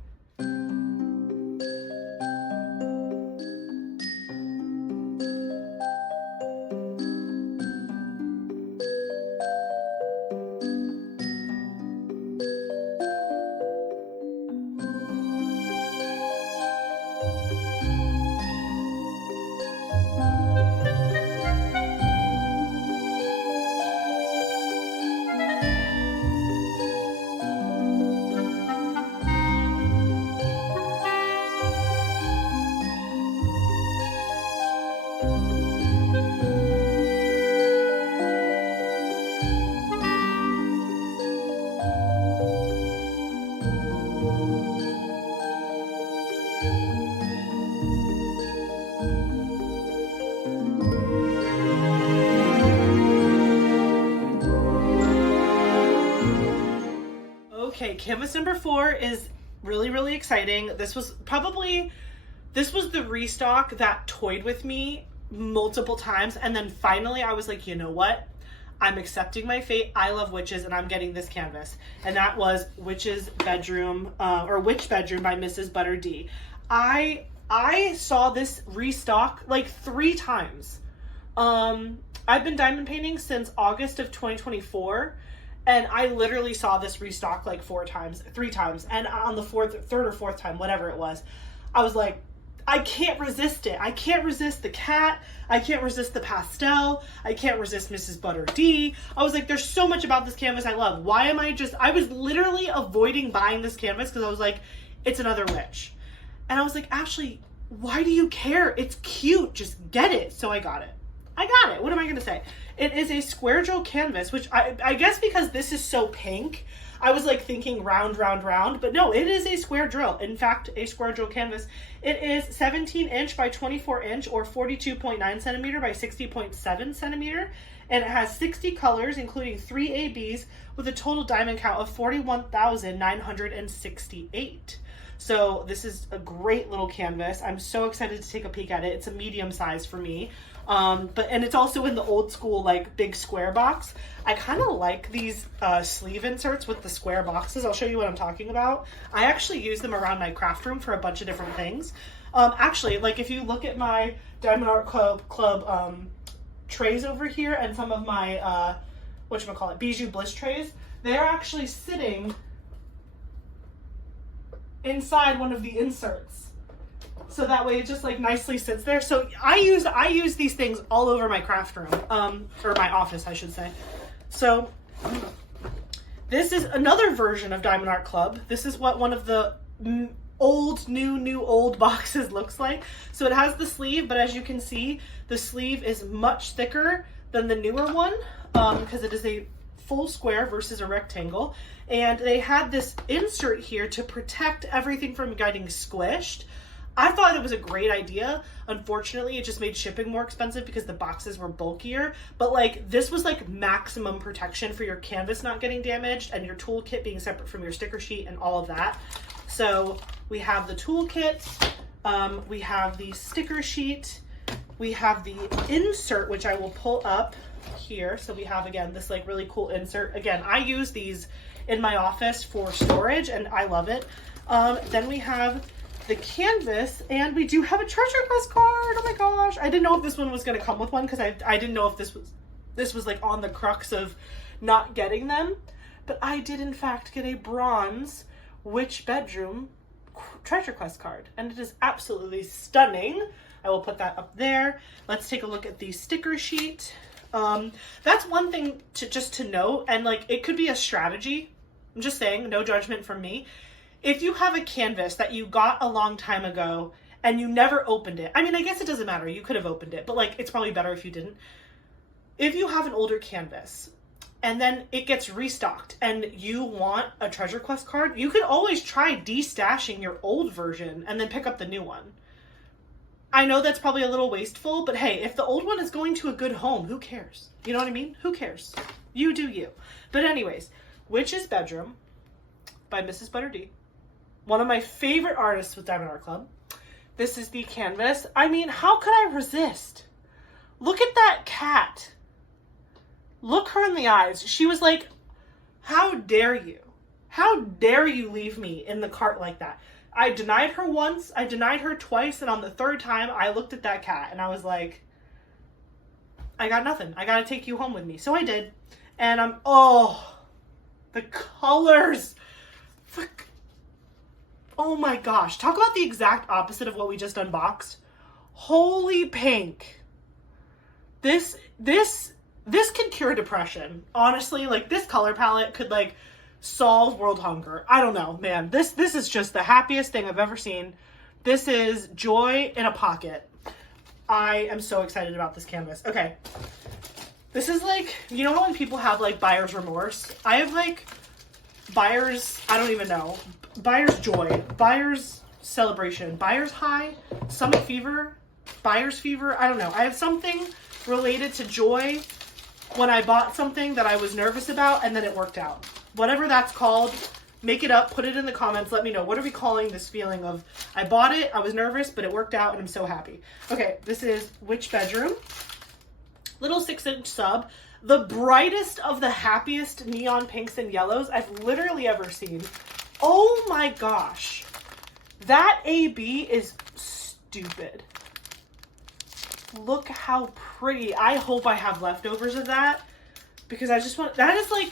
Okay, canvas number 4 is really, really exciting. This was the restock that toyed with me multiple times, and then finally I was like, you know what? I'm accepting my fate. I love witches, and I'm getting this canvas. And that was Witch's Bedroom, or Witch Bedroom by MrsbutterD. I saw this restock like 3 times. I've been diamond painting since August of 2024. And I literally saw this restock like 3 times. And on the third or fourth time, whatever it was, I was like, I can't resist it. I can't resist the cat. I can't resist the pastel. I can't resist MrsbutterD. I was like, there's so much about this canvas I love. I was literally avoiding buying this canvas because I was like, it's another witch. And I was like, Ashley, why do you care? It's cute. Just get it. So I got it. What am I going to say? It is a square drill canvas, which I guess because this is so pink, I was like thinking round, but no, it is a square drill. In fact, a square drill canvas. It is 17 inch by 24 inch or 42.9 centimeter by 60.7 centimeter. And it has 60 colors, including 3 ABs with a total diamond count of 41,968. So this is a great little canvas. I'm so excited to take a peek at it. It's a medium size for me. And it's also in the old school, like, big square box. I kind of like these sleeve inserts with the square boxes. I'll show you what I'm talking about. I actually use them around my craft room for a bunch of different things. Actually, like, if you look at my Diamond Art Club trays over here and some of my, Bijou Bliss trays, they're actually sitting inside one of the inserts. So that way it just like nicely sits there. So I use these things all over my craft room, or my office, I should say. So this is another version of Diamond Art Club. This is what one of the old, new, old boxes looks like. So it has the sleeve, but as you can see, the sleeve is much thicker than the newer one because it is a full square versus a rectangle. And they had this insert here to protect everything from getting squished. I thought it was a great idea. Unfortunately, it just made shipping more expensive because the boxes were bulkier. But like, this was like maximum protection for your canvas not getting damaged and your toolkit being separate from your sticker sheet and all of that. So we have the toolkit, we have the sticker sheet, we have the insert, which I will pull up here. So we have, again, this like really cool insert. Again, I use these in my office for storage and I love it. Then we have the canvas, and we do have a treasure quest card. Oh my gosh. I didn't know if this one was going to come with one because I didn't know if this was like on the crux of not getting them. But I did in fact get a bronze Which Bedroom treasure quest card, and it is absolutely stunning. I will put that up there. Let's take a look at the sticker sheet. That's one thing to note, and like, it could be a strategy. I'm just saying, no judgment from me. If you have a canvas that you got a long time ago and you never opened it, I mean, I guess it doesn't matter. You could have opened it, but like, it's probably better if you didn't. If you have an older canvas and then it gets restocked and you want a treasure quest card, you could always try destashing your old version and then pick up the new one. I know that's probably a little wasteful, but hey, if the old one is going to a good home, who cares? You know what I mean? Who cares? You do you. But anyways, Witch's Bedroom by MrsbutterD. One of my favorite artists with Diamond Art Club. This is the canvas. I mean, how could I resist? Look at that cat. Look her in the eyes. She was like, how dare you? How dare you leave me in the cart like that? I denied her once, I denied her twice, and on the third time, I looked at that cat and I was like, I got nothing. I gotta take you home with me. So I did. And the colors. Oh my gosh. Talk about the exact opposite of what we just unboxed. Holy pink. This could cure depression. Honestly, like, this color palette could like solve world hunger. I don't know, man. This is just the happiest thing I've ever seen. This is joy in a pocket. I am so excited about this canvas. Okay. This is like, you know how when people have like buyer's remorse? I have like buyer's, I don't even know. Buyer's joy, buyer's celebration, buyer's high, summit fever, buyer's fever. I don't know. I have something related to joy when I bought something that I was nervous about and then it worked out. Whatever that's called, make it up, put it in the comments, let me know. What are we calling this feeling of, I bought it, I was nervous, but it worked out and I'm so happy. Okay, this is Witch Bedroom. Little 6-inch sub. The brightest of the happiest neon pinks and yellows I've literally ever seen. Oh my gosh. That AB is stupid. Look how pretty. I hope I have leftovers of that because I just want, that is like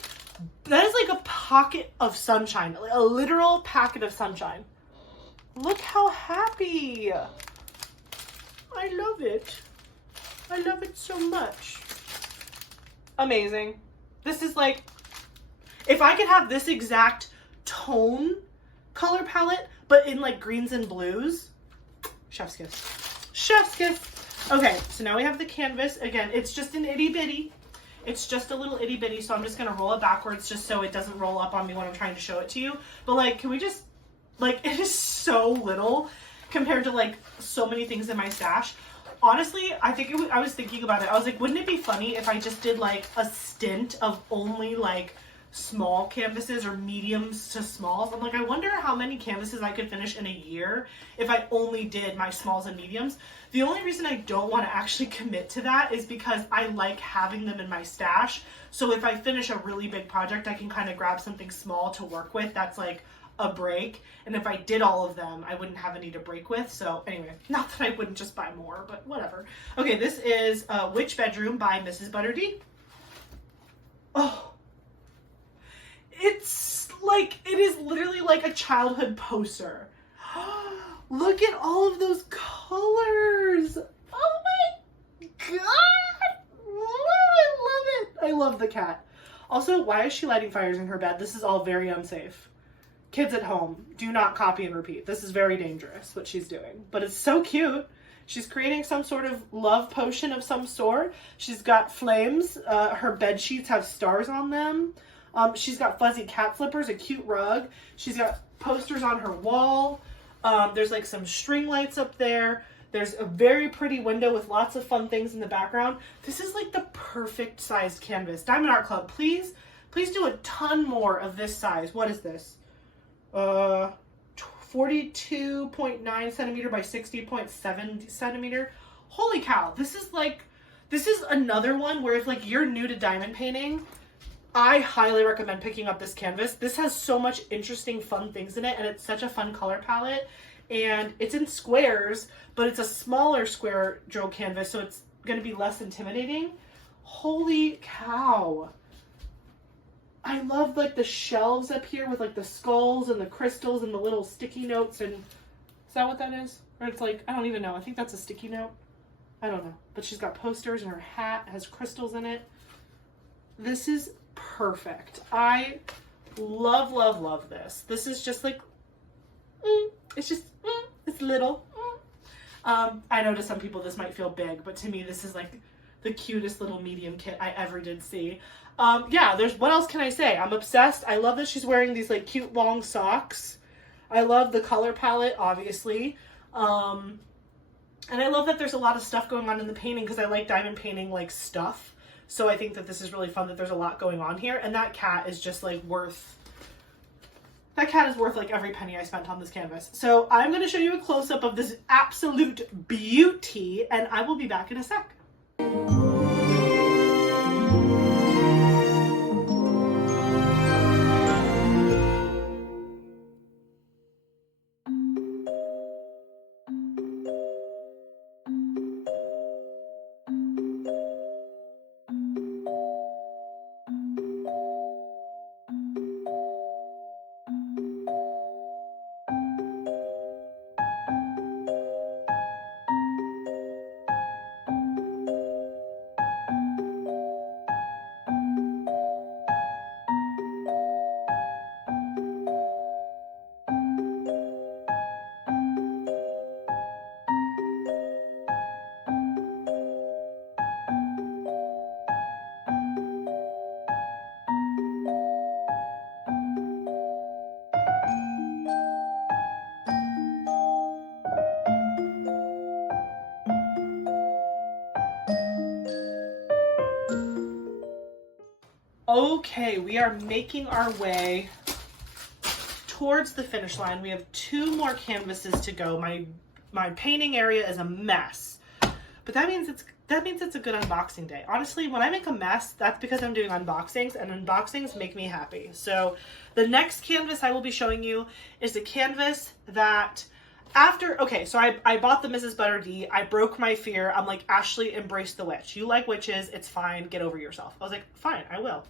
a pocket of sunshine, like a literal packet of sunshine. Look how happy. I love it. I love it so much. Amazing. This is like, if I could have this exact tone color palette, but in like greens and blues, chef's kiss. Chef's kiss. Okay, so now we have the canvas. Again, it's just an itty bitty. It's just a little itty bitty, so I'm just gonna roll it backwards just so it doesn't roll up on me when I'm trying to show it to you. But like, can we just, like, it is so little compared to like so many things in my stash. Honestly, I was thinking about it. I was like, wouldn't it be funny if I just did like a stint of only like small canvases or mediums to smalls? I'm like, I wonder how many canvases I could finish in a year if I only did my smalls and mediums. The only reason I don't want to actually commit to that is because I like having them in my stash. So if I finish a really big project, I can kind of grab something small to work with that's like a break. And if I did all of them, I wouldn't have any to break with. So anyway, not that I wouldn't just buy more, but whatever. Okay, this is Witch Bedroom by MrsbutterD. Oh, it's like, it is literally like a childhood poster. Look at all of those colors. Oh my god. Oh, I love it. I love the cat. Also, why is she lighting fires in her bed? This is all very unsafe. kids at home, do not copy and repeat. This is very dangerous what she's doing, but it's so cute. She's creating some sort of love potion of some sort. She's got flames. Her bed sheets have stars on them. She's got fuzzy cat slippers, a cute rug. She's got posters on her wall. There's like some string lights up there. There's a very pretty window with lots of fun things in the background. This is like the perfect sized canvas. Diamond Art Club, please do a ton more of this size. What is this? 42.9 centimeter by 60.7 centimeter. Holy cow. This is another one where if like you're new to diamond painting, I highly recommend picking up this canvas. This has so much interesting, fun things in it, and it's such a fun color palette. And it's in squares, but it's a smaller square drill canvas, so it's going to be less intimidating. Holy cow. I love like the shelves up here with like the skulls and the crystals and the little sticky notes. And is that what that is? Or it's like, I don't even know. I think that's a sticky note. I don't know. But she's got posters and her hat has crystals in it. This is perfect. I love, love, love this. This is just like, it's little. I know to some people this might feel big, but to me this is like the cutest little medium kit I ever did see. Yeah, what else can I say? I'm obsessed. I love that she's wearing these like cute long socks. I love the color palette, obviously. And I love that there's a lot of stuff going on in the painting because I like diamond painting like stuff. So I think that this is really fun that there's a lot going on here. And that cat is just like worth like every penny I spent on this canvas. So I'm going to show you a close-up of this absolute beauty, and I will be back in a sec. Okay, we are making our way towards the finish line. We have 2 more canvases to go. My painting area is a mess, but that means it's a good unboxing day. Honestly, when I make a mess, that's because I'm doing unboxings, and unboxings make me happy. So the next canvas I will be showing you is the canvas that so I bought the MrsbutterD. I broke my fear. I'm like, Ashley, embrace the witch. You like witches. It's fine. Get over yourself. I was like, fine, I will.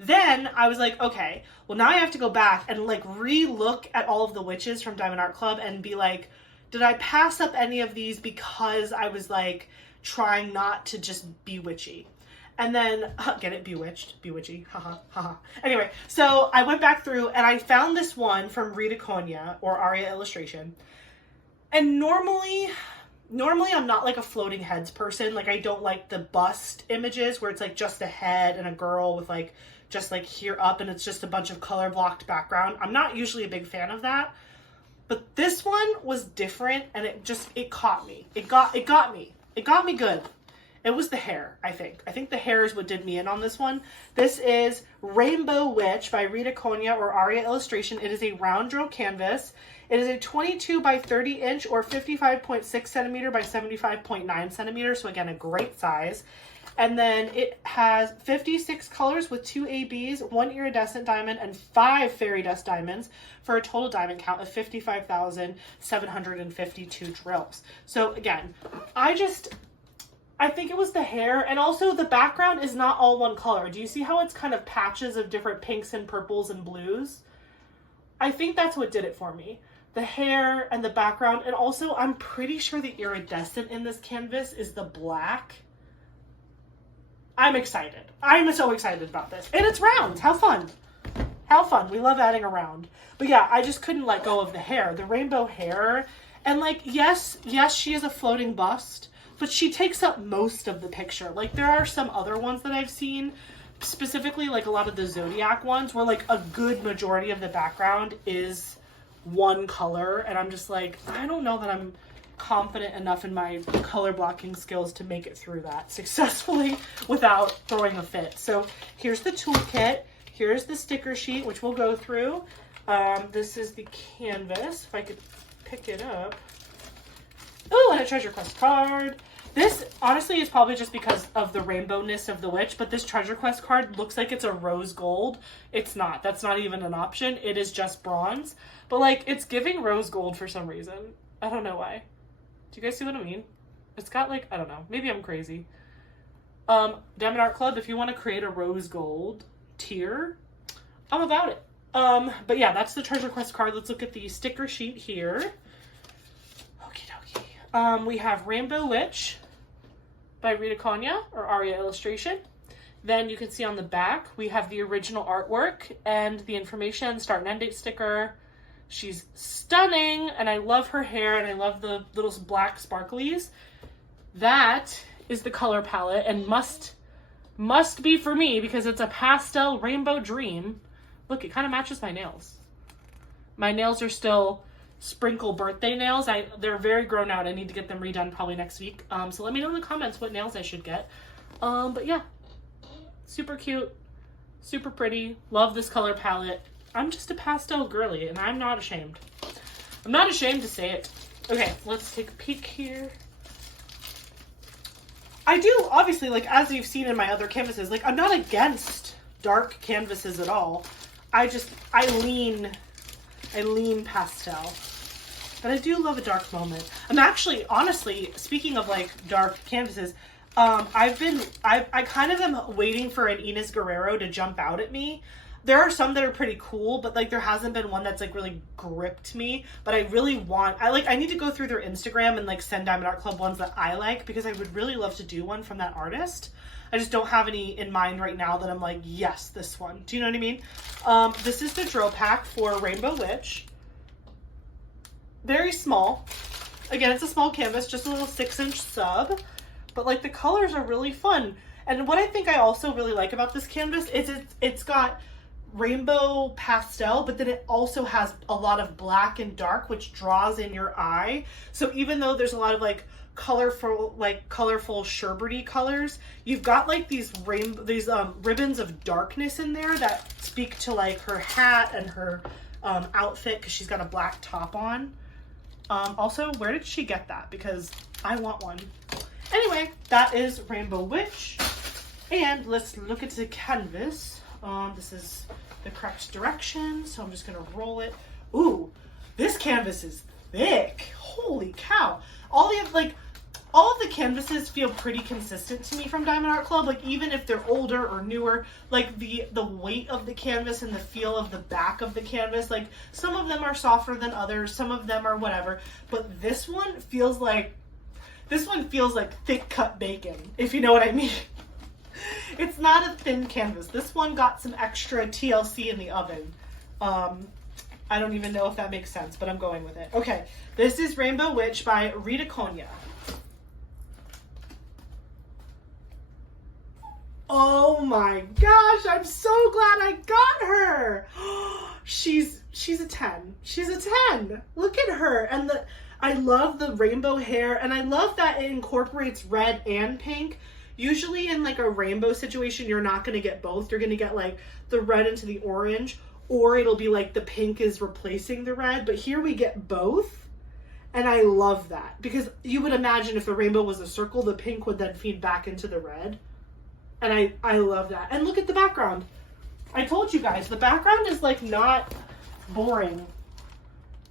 Then I was like, okay, well now I have to go back and like re-look at all of the witches from Diamond Art Club and be like, did I pass up any of these because I was like trying not to just be witchy? And then, get it? Bewitched, bewitchy, haha, haha. Anyway, so I went back through and I found this one from Rita Kónya, or Aria-Illustration. And normally I'm not like a floating heads person. Like I don't like the bust images where it's like just a head and a girl with like just like here up and it's just a bunch of color blocked background. I'm not usually a big fan of that. But this one was different and it caught me. It got me. It got me good. It was the hair, I think. I think the hair is what did me in on this one. This is Rainbow Witch by Rita Kónya, or Aria-Illustration. It is a round drill canvas. It is a 22 by 30 inch or 55.6 centimeter by 75.9 centimeters. So again, a great size. And then it has 56 colors with 2 ABs, 1 iridescent diamond, and 5 fairy dust diamonds for a total diamond count of 55,752 drills. So again, I think it was the hair, and also the background is not all one color. Do you see how it's kind of patches of different pinks and purples and blues? I think that's what did it for me. The hair and the background, and also I'm pretty sure the iridescent in this canvas is the black. I'm excited. I'm so excited about this. And it's round. How fun. How fun. We love adding around. But yeah, I just couldn't let go of the hair. The rainbow hair. And like, yes, she is a floating bust, but she takes up most of the picture. Like, there are some other ones that I've seen, specifically like a lot of the Zodiac ones, where like a good majority of the background is one color. And I'm just like, I don't know that I'm confident enough in my color blocking skills to make it through that successfully without throwing a fit. So here's the toolkit. Here's the sticker sheet, which we'll go through. This is the canvas, if I could pick it up. Oh, and a treasure quest card. This, honestly, is probably just because of the rainbowness of the witch, but this treasure quest card looks like it's a rose gold. It's not. That's not even an option. It is just bronze. But, like, it's giving rose gold for some reason. I don't know why. Do you guys see what I mean? It's got, like, I don't know. Maybe I'm crazy. Diamond Art Club, if you want to create a rose gold tier, I'm about it. But yeah, that's the treasure quest card. Let's look at the sticker sheet here. Okie dokie. We have Rainbow Witch by Rita Kónya, or Aria-Illustration. Then you can see on the back, we have the original artwork and the information, start and end date sticker. She's stunning, and I love her hair, and I love the little black sparklies. That is the color palette, and must be for me because it's a pastel rainbow dream. Look, it kind of matches my nails. My nails are still sprinkle birthday nails. They're very grown out. I need to get them redone probably next week. So let me know in the comments what nails I should get. But yeah, super cute, super pretty. Love this color palette. I'm just a pastel girly, and I'm not ashamed. I'm not ashamed to say it. Okay, let's take a peek here. I do, obviously, like, as you've seen in my other canvases, like, I'm not against dark canvases at all. I lean pastel. But I do love a dark moment. I'm actually, honestly, speaking of, like, dark canvases, I kind of am waiting for an Inés Guerrero to jump out at me. There are some that are pretty cool, but like there hasn't been one that's like really gripped me. But I really want, I need to go through their Instagram and like send Diamond Art Club ones that I like, because I would really love to do one from that artist. I just don't have any in mind right now that I'm like, yes, this one. Do you know what I mean? This is the drill pack for Rainbow Witch. Very small. Again, it's a small canvas, just a little 6-inch sub. But like the colors are really fun. And what I think I also really like about this canvas is it's got rainbow pastel, but then it also has a lot of black and dark, which draws in your eye. So even though there's a lot of like colorful sherbety colors, you've got like these ribbons of darkness in there that speak to like her hat and her outfit, because she's got a black top on. Also, where did she get that? Because I want one. Anyway, that is Rainbow Witch. And let's look at the canvas. This is the correct direction, so I'm just gonna roll it. Ooh, this canvas is thick. Holy cow. All of the canvases feel pretty consistent to me from Diamond Art Club. Like, even if they're older or newer, like the weight of the canvas and the feel of the back of the canvas, like some of them are softer than others, some of them are whatever, but this one feels like thick cut bacon, if you know what I mean. It's not a thin canvas. This one got some extra TLC in the oven. I don't even know if that makes sense, but I'm going with it. Okay, this is Rainbow Witch by Rita Kónya. Oh my gosh, I'm so glad I got her. She's a 10. She's a 10. Look at her. And I love the rainbow hair, and I love that it incorporates red and pink. Usually in like a rainbow situation, you're not going to get both. You're going to get like the red into the orange, or it'll be like the pink is replacing the red. But here we get both. And I love that, because you would imagine if the rainbow was a circle, the pink would then feed back into the red. And I love that. And look at the background. I told you guys, the background is like not boring.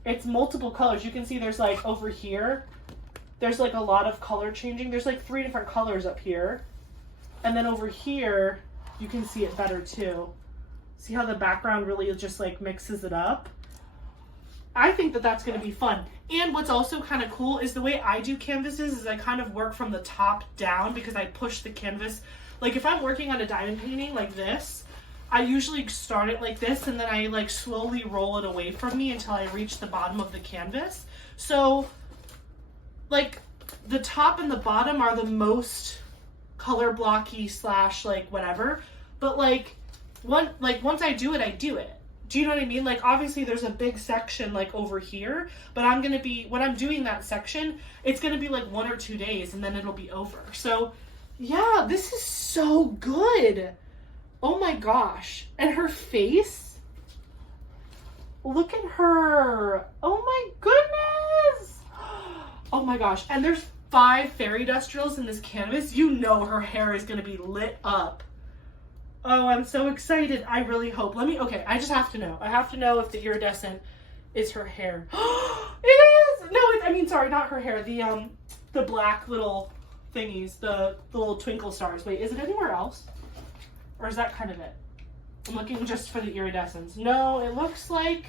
It's multiple colors. You can see there's like over here, there's like a lot of color changing. There's like 3 different colors up here. And then over here, you can see it better too. See how the background really just like mixes it up? I think that that's going to be fun. And what's also kind of cool is the way I do canvases is I kind of work from the top down, because I push the canvas. Like if I'm working on a diamond painting like this, I usually start it like this, and then I like slowly roll it away from me until I reach the bottom of the canvas. So like the top and the bottom are the most color blocky slash like whatever, but like once I do it, I do it. Do you know what I mean? Like obviously there's a big section like over here, but when I'm doing that section, it's gonna be like 1 or 2 days and then it'll be over. So yeah, this is so good. Oh my gosh. And her face, look at her. Oh my goodness. Oh my gosh. And there's 5 fairy dust drills in this canvas. You know her hair is gonna be lit up. Oh, I'm so excited. I really hope. Okay, I just have to know. I have to know if the iridescent is her hair. It is! No, sorry, not her hair. The black little thingies, the little twinkle stars. Wait, is it anywhere else? Or is that kind of it? I'm looking just for the iridescence. No, it looks like,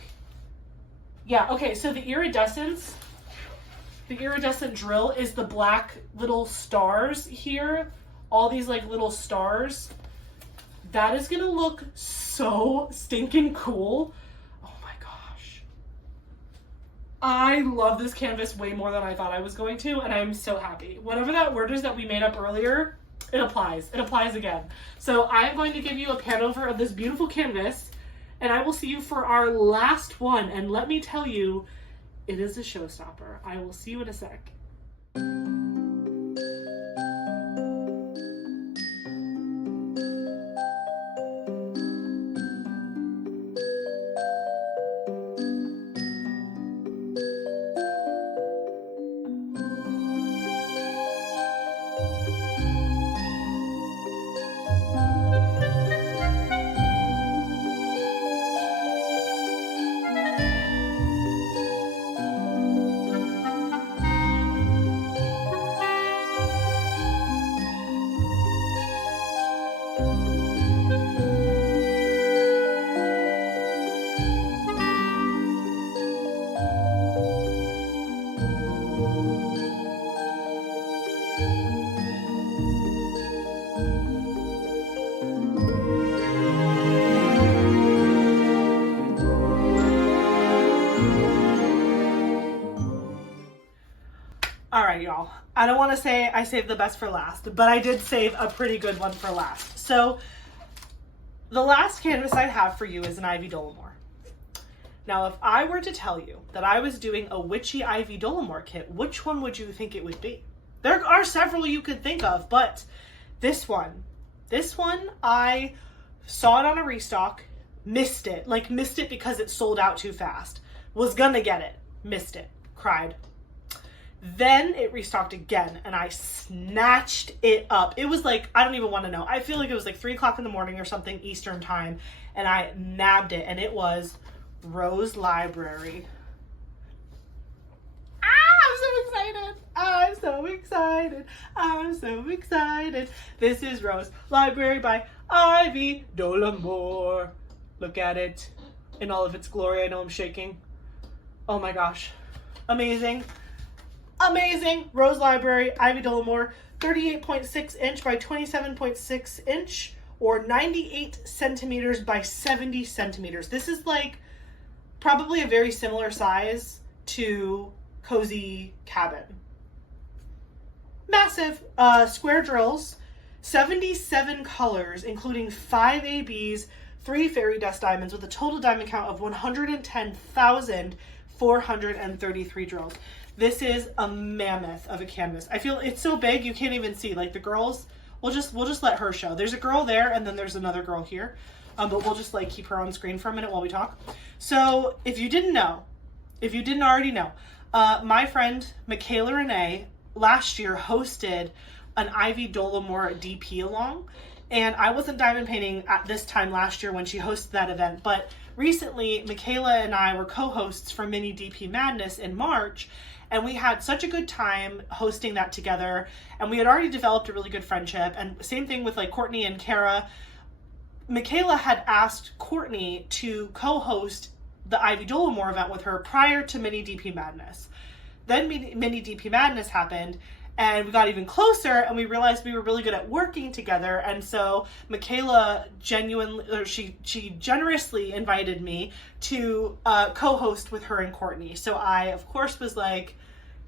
yeah, okay, so the iridescent drill is the black little stars here. All these like little stars. That is gonna look so stinking cool. Oh my gosh. I love this canvas way more than I thought I was going to, and I'm so happy. Whatever that word is that we made up earlier, it applies. It applies again. So I'm going to give you a pan over of this beautiful canvas, and I will see you for our last one. And let me tell you, it is a showstopper. I will see you in a sec. All right, y'all. I don't want to say I saved the best for last, but I did save a pretty good one for last. So the last canvas I have for you is an Ivy Dolamore. Now, if I were to tell you that I was doing a witchy Ivy Dolamore kit, which one would you think it would be? There are several you could think of, but this one, I saw it on a restock, missed it because it sold out too fast. Was gonna get it, missed it, cried. Then it restocked again and I snatched it up. It was like, I don't even want to know. I feel like it was like 3 o'clock in the morning or something Eastern time, and I nabbed it, and it was Rose Library. I'm so excited. I'm so excited. I'm so excited. This is Rose Library by Ivy Dolamore. Look at it in all of its glory. I know I'm shaking. Oh my gosh. Amazing. Amazing. Rose Library, Ivy Dolamore, 38.6 inch by 27.6 inch, or 98 centimeters by 70 centimeters. This is like probably a very similar size to Cozy Cabin. Massive. Square drills, 77 colors, including 5 ABs, 3 fairy dust diamonds, with a total diamond count of 110,433 drills. This is a mammoth of a canvas. I feel it's so big you can't even see. Like the girls, we'll just let her show. There's a girl there, and then there's another girl here. But we'll just like keep her on screen for a minute while we talk. So if you didn't already know, my friend Michaela Renee last year hosted an Ivy Dolamore DP along, and I wasn't diamond painting at this time last year when she hosted that event, but recently Michaela and I were co-hosts for Mini DP Madness in March, and we had such a good time hosting that together, and we had already developed a really good friendship. And same thing with like Courtney and Kara. Michaela had asked Courtney to co-host the Ivy Dolamore event with her prior to Mini DP Madness. Then Mini DP Madness happened, and we got even closer, and we realized we were really good at working together. And so Michaela she generously invited me to co-host with her and Courtney. So I, of course, was like,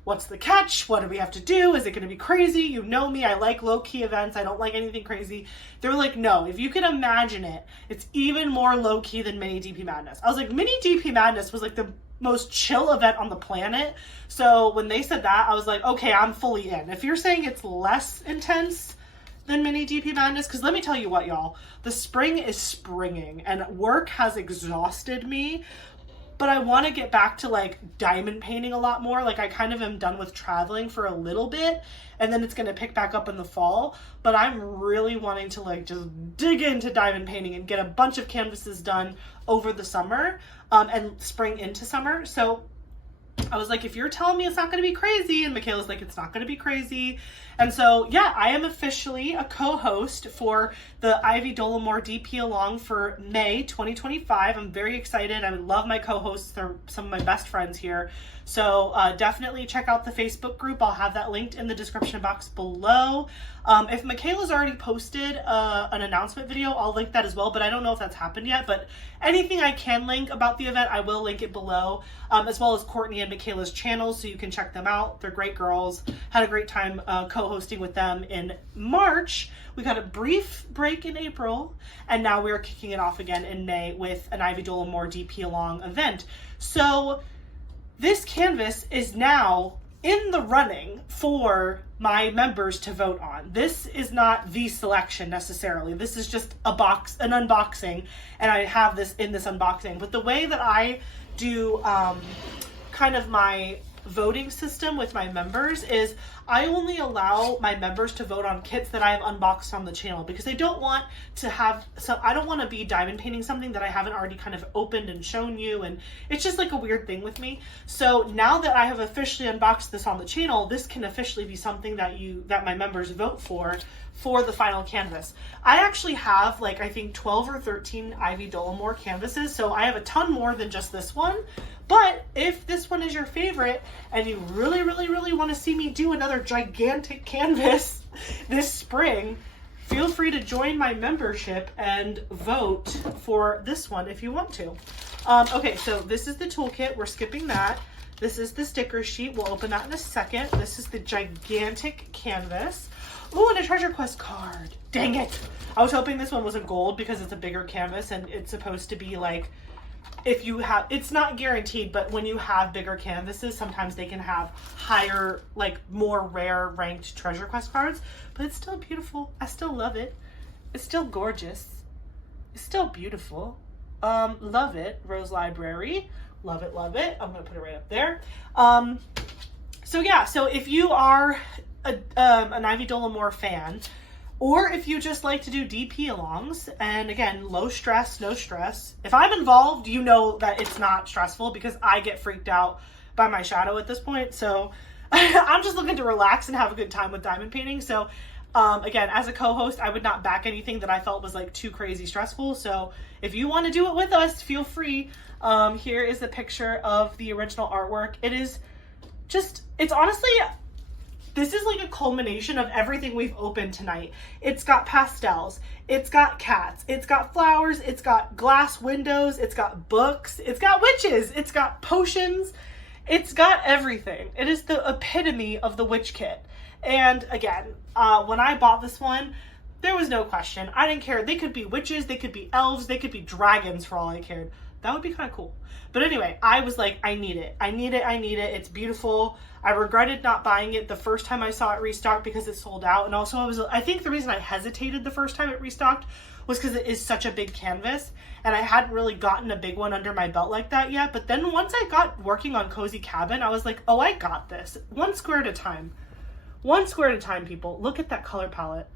what's the catch? What do we have to do? Is it going to be crazy? You know me, I like low-key events. I don't like anything crazy. They were like, no, if you can imagine it, it's even more low-key than Mini DP Madness. I was like, Mini DP Madness was like the most chill event on the planet. So when they said that, I was like, okay, I'm fully in. If you're saying it's less intense than Mini DP Madness, because let me tell you what, y'all, the spring is springing and work has exhausted me, but I want to get back to like diamond painting a lot more. Like I kind of am done with traveling for a little bit, and then it's going to pick back up in the fall, but I'm really wanting to like just dig into diamond painting and get a bunch of canvases done over the summer, and spring into summer. So I was like, if you're telling me it's not going to be crazy, and Michaela's like, it's not going to be crazy. And so, yeah, I am officially a co-host for the Ivy Dolamore DP Along for May 2025. I'm very excited. I love my co-hosts. They're some of my best friends here. So definitely check out the Facebook group. I'll have that linked in the description box below. If Michaela's already posted an announcement video, I'll link that as well, but I don't know if that's happened yet. But anything I can link about the event, I will link it below, as well as Courtney and Michaela's channels, so you can check them out. They're great girls. Had a great time co-hosting with them in March. We got a brief break in April, and now we're kicking it off again in May with an Ivy Dolamore DP Along event. So this canvas is now in the running for my members to vote on. This is not the selection necessarily. This is just an unboxing, and I have this in this unboxing. But the way that I do kind of my voting system with my members is I only allow my members to vote on kits that I have unboxed on the channel, because I don't want to be diamond painting something that I haven't already kind of opened and shown you, and it's just like a weird thing with me. So now that I have officially unboxed this on the channel, this can officially be something that my members vote for the final canvas. I actually have like, I think 12 or 13 Ivy Dolamore canvases, so I have a ton more than just this one. But if this one is your favorite and you really, really, really want to see me do another gigantic canvas this spring, feel free to join my membership and vote for this one if you want to. Okay, so this is the toolkit. We're skipping that. This is the sticker sheet. We'll open that in a second. This is the gigantic canvas. Oh, and a treasure quest card. Dang it. I was hoping this one was a gold because it's a bigger canvas, and it's supposed to be like, if you have, it's not guaranteed, but when you have bigger canvases, sometimes they can have higher, like more rare ranked treasure quest cards, but it's still beautiful. I still love it. It's still gorgeous. It's still beautiful. Love it. Rose Library. Love it, love it. I'm going to put it right up there. So yeah, so if you are an Ivy Dolamore fan, or if you just like to do DP alongs, and again, low stress, no stress. If I'm involved, you know that it's not stressful because I get freaked out by my shadow at this point. So I'm just looking to relax and have a good time with diamond painting. So again, as a co-host, I would not back anything that I felt was like too crazy stressful. So if you want to do it with us, feel free. Here is the picture of the original artwork. It's honestly, this is like a culmination of everything we've opened tonight. It's got pastels, it's got cats, it's got flowers, it's got glass windows, it's got books, it's got witches, it's got potions, it's got everything. It is the epitome of the witch kit. And again, when I bought this one, there was no question. I didn't care. They could be witches, they could be elves, they could be dragons for all I cared. That would be kind of cool. But anyway, I was like, I need it. I need it. I need it. It's beautiful. I regretted not buying it the first time I saw it restocked because it sold out. And also I think the reason I hesitated the first time it restocked was because it is such a big canvas and I hadn't really gotten a big one under my belt like that yet. But then once I got working on Cozy Cabin, I was like, oh, I got this. One square at a time. One square at a time, people. Look at that color palette.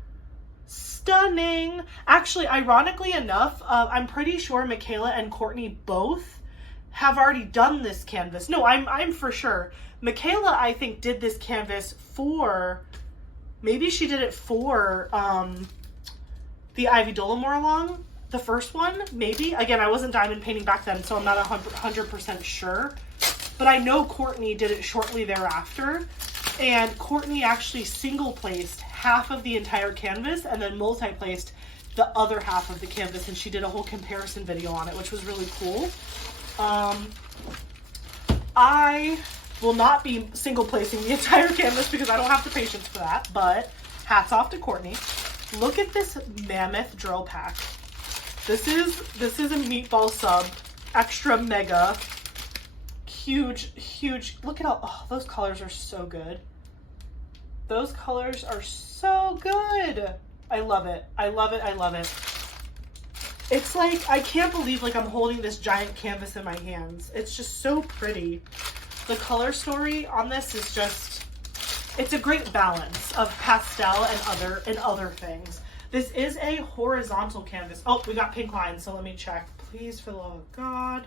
Stunning. Actually, ironically enough, I'm pretty sure Michaela and Courtney both have already done this canvas. No, I'm for sure. Michaela, I think, did this canvas for, maybe she did it for the Ivy Dolamore along, the first one, maybe. Again, I wasn't diamond painting back then, so I'm not 100% sure. But I know Courtney did it shortly thereafter. And Courtney actually single placed half of the entire canvas and then multi-placed the other half of the canvas, and she did a whole comparison video on it, which was really cool. I will not be single placing the entire canvas because I don't have the patience for that, but hats off to Courtney. Look at this mammoth drill pack. This is a meatball sub, extra mega, huge. Look at all, those colors are so good. Those colors are so good. I love it. I love it. I love it. It's like, I can't believe like I'm holding this giant canvas in my hands. It's just so pretty. The color story on this is just, it's a great balance of pastel and other things. This is a horizontal canvas. Oh, we got pink lines, so let me check. Please, for the love of God.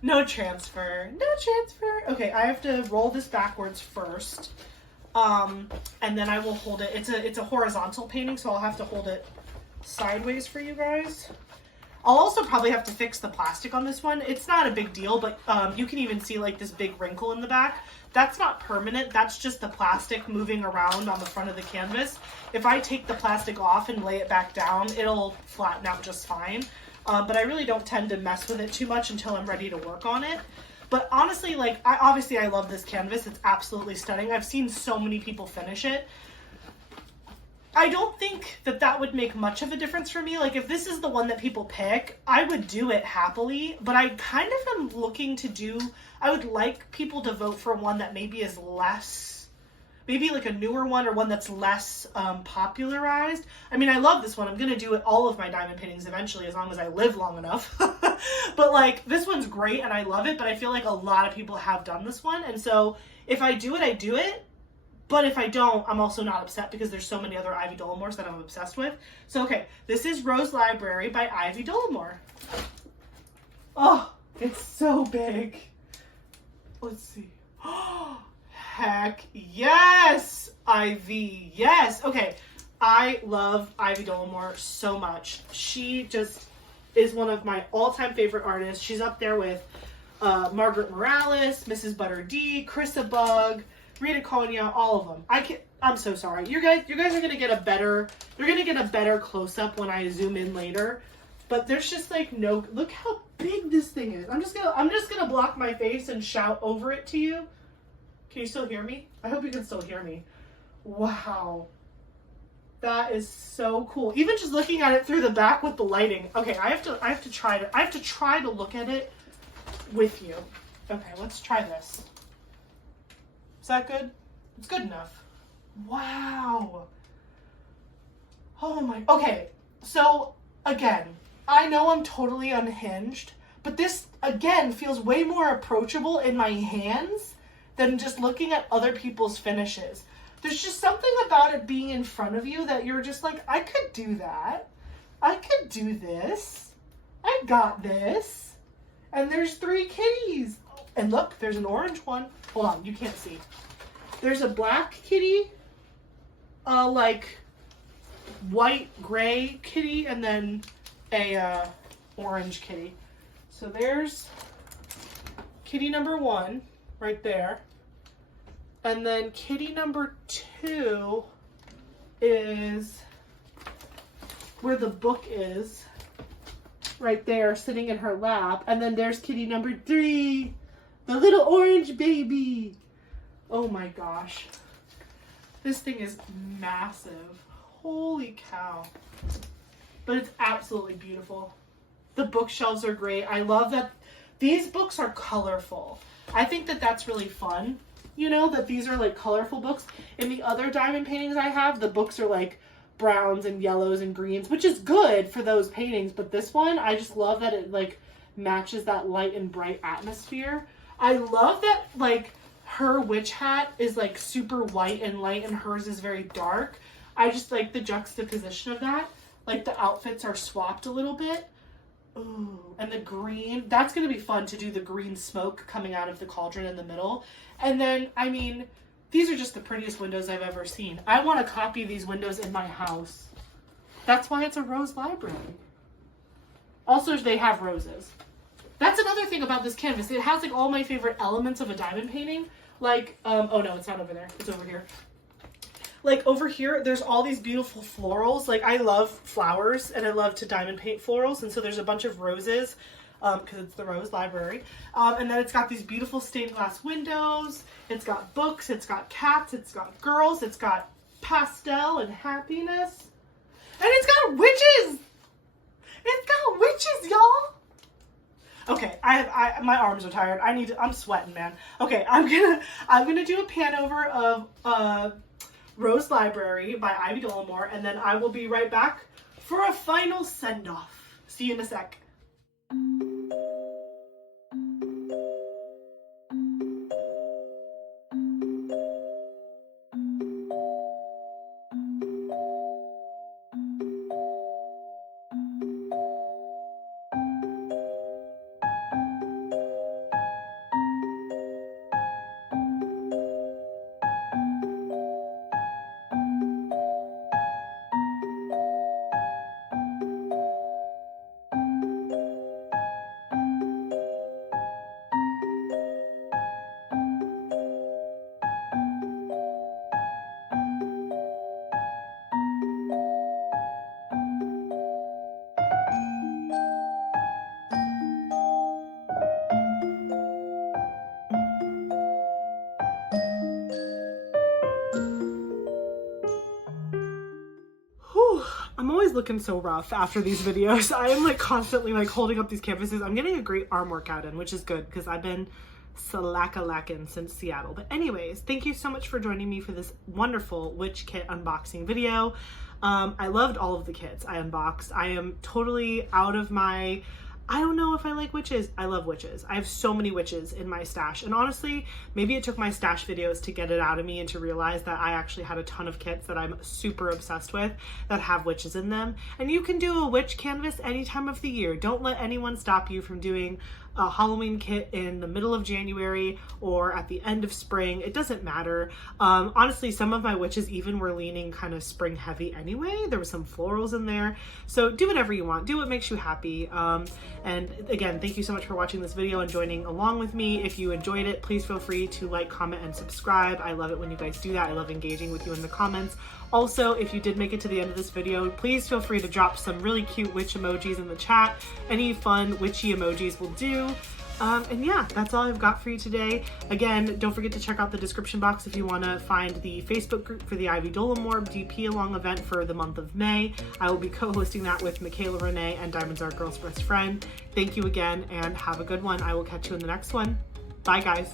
No transfer. No transfer. Okay, I have to roll this backwards first. And then I will hold it. It's a horizontal painting, so I'll have to hold it sideways for you guys. I'll also probably have to fix the plastic on this one. It's not a big deal, but you can even see like this big wrinkle in the back. That's not permanent. That's just the plastic moving around on the front of the canvas. If I take the plastic off and lay it back down, it'll flatten out just fine. But I really don't tend to mess with it too much until I'm ready to work on it. But honestly, like, I love this canvas. It's absolutely stunning. I've seen so many people finish it. I don't think that would make much of a difference for me. Like, if this is the one that people pick, I would do it happily. But I kind of am looking to do, I would like people to vote for one that maybe is less, maybe like a newer one or one that's less popularized. I mean, I love this one. I'm going to do it all of my diamond paintings eventually as long as I live long enough. But like, this one's great and I love it, but I feel like a lot of people have done this one. And so if I do it, I do it. But if I don't, I'm also not upset because there's so many other Ivy Dolamores that I'm obsessed with. So, okay, this is Rose Library by Ivy Dolamore. Oh, it's so big. Let's see. Oh, heck yes, Ivy, yes. Okay, I love Ivy Dolamore so much. She just is one of my all-time favorite artists. She's up there with Margaret Morales, MrsbutterD, Chrissabug, Rita, Kónya, all of them. I'm so sorry. You guys are gonna get a better close-up when I zoom in later. But there's just like no, look how big this thing is. I'm just gonna block my face and shout over it to you. Can you still hear me? I hope you can still hear me. Wow. That is so cool. Even just looking at it through the back with the lighting. Okay, I have to try to look at it with you. Okay, let's try this. Is that good? It's good enough. Wow. Oh my, okay. So again, I know I'm totally unhinged, but this again feels way more approachable in my hands than just looking at other people's finishes. There's just something about it being in front of you that you're just like, I could do that. I could do this. I got this. And there's 3 kitties. And look, there's an orange one. Hold on, you can't see. There's a black kitty, like white gray kitty, and then a orange kitty. So there's kitty number 1 right there. And then kitty number 2 is where the book is, right there, sitting in her lap. And then there's kitty number 3, the little orange baby. Oh my gosh. This thing is massive. Holy cow. But it's absolutely beautiful. The bookshelves are great. I love that these books are colorful. I think that that's really fun. You know, that these are like colorful books. In the other diamond paintings I have, the books are like browns and yellows and greens, which is good for those paintings. But this one, I just love that it like matches that light and bright atmosphere. I love that like her witch hat is like super white and light and hers is very dark. I just like the juxtaposition of that. Like the outfits are swapped a little bit. Ooh, and the green, that's going to be fun to do the green smoke coming out of the cauldron in the middle. And then, I mean, these are just the prettiest windows I've ever seen. I want to copy these windows in my house. That's why it's a rose library. Also, they have roses. That's another thing about this canvas. It has like all my favorite elements of a diamond painting, Like, oh no, it's not over there. It's over here. Like over here, there's all these beautiful florals. Like I love flowers and I love to diamond paint florals. And so there's a bunch of roses because it's the Rose Library. And then it's got these beautiful stained glass windows. It's got books, it's got cats, it's got girls, it's got pastel and happiness. And it's got witches! It's got witches, y'all! Okay, my arms are tired. I'm sweating, man. Okay, I'm gonna do a pan over of Rose Library by Ivy Dolamore, and then I will be right back for a final send-off. See you in a sec. I'm always looking so rough after these videos. I am like constantly like holding up these canvases. I'm getting a great arm workout in, which is good because I've been slacka-lacking since Seattle. But anyways, thank you so much for joining me for this wonderful witch kit unboxing video. I loved all of the kits I unboxed. I am totally out of my, I don't know if I like witches. I love witches. I have so many witches in my stash. And honestly, maybe it took my stash videos to get it out of me and to realize that I actually had a ton of kits that I'm super obsessed with that have witches in them. And you can do a witch canvas any time of the year. Don't let anyone stop you from doing a Halloween kit in the middle of January or at the end of spring. It doesn't matter. Honestly, some of my witches even were leaning kind of spring heavy anyway. There were some florals in there. So do whatever you want. Do what makes you happy. And again, thank you so much for watching this video and joining along with me. If you enjoyed it, please feel free to like, comment, and subscribe. I love it when you guys do that. I love engaging with you in the comments. Also, if you did make it to the end of this video, please feel free to drop some really cute witch emojis in the chat. Any fun witchy emojis will do. And yeah, that's all I've got for you today. Again, don't forget to check out the description box if you want to find the Facebook group for the Ivy Dolamore DP Along event for the month of May. I will be co-hosting that with Michaela Renee and Simz.Art Girl's Best Friend. Thank you again and have a good one. I will catch you in the next one. Bye, guys.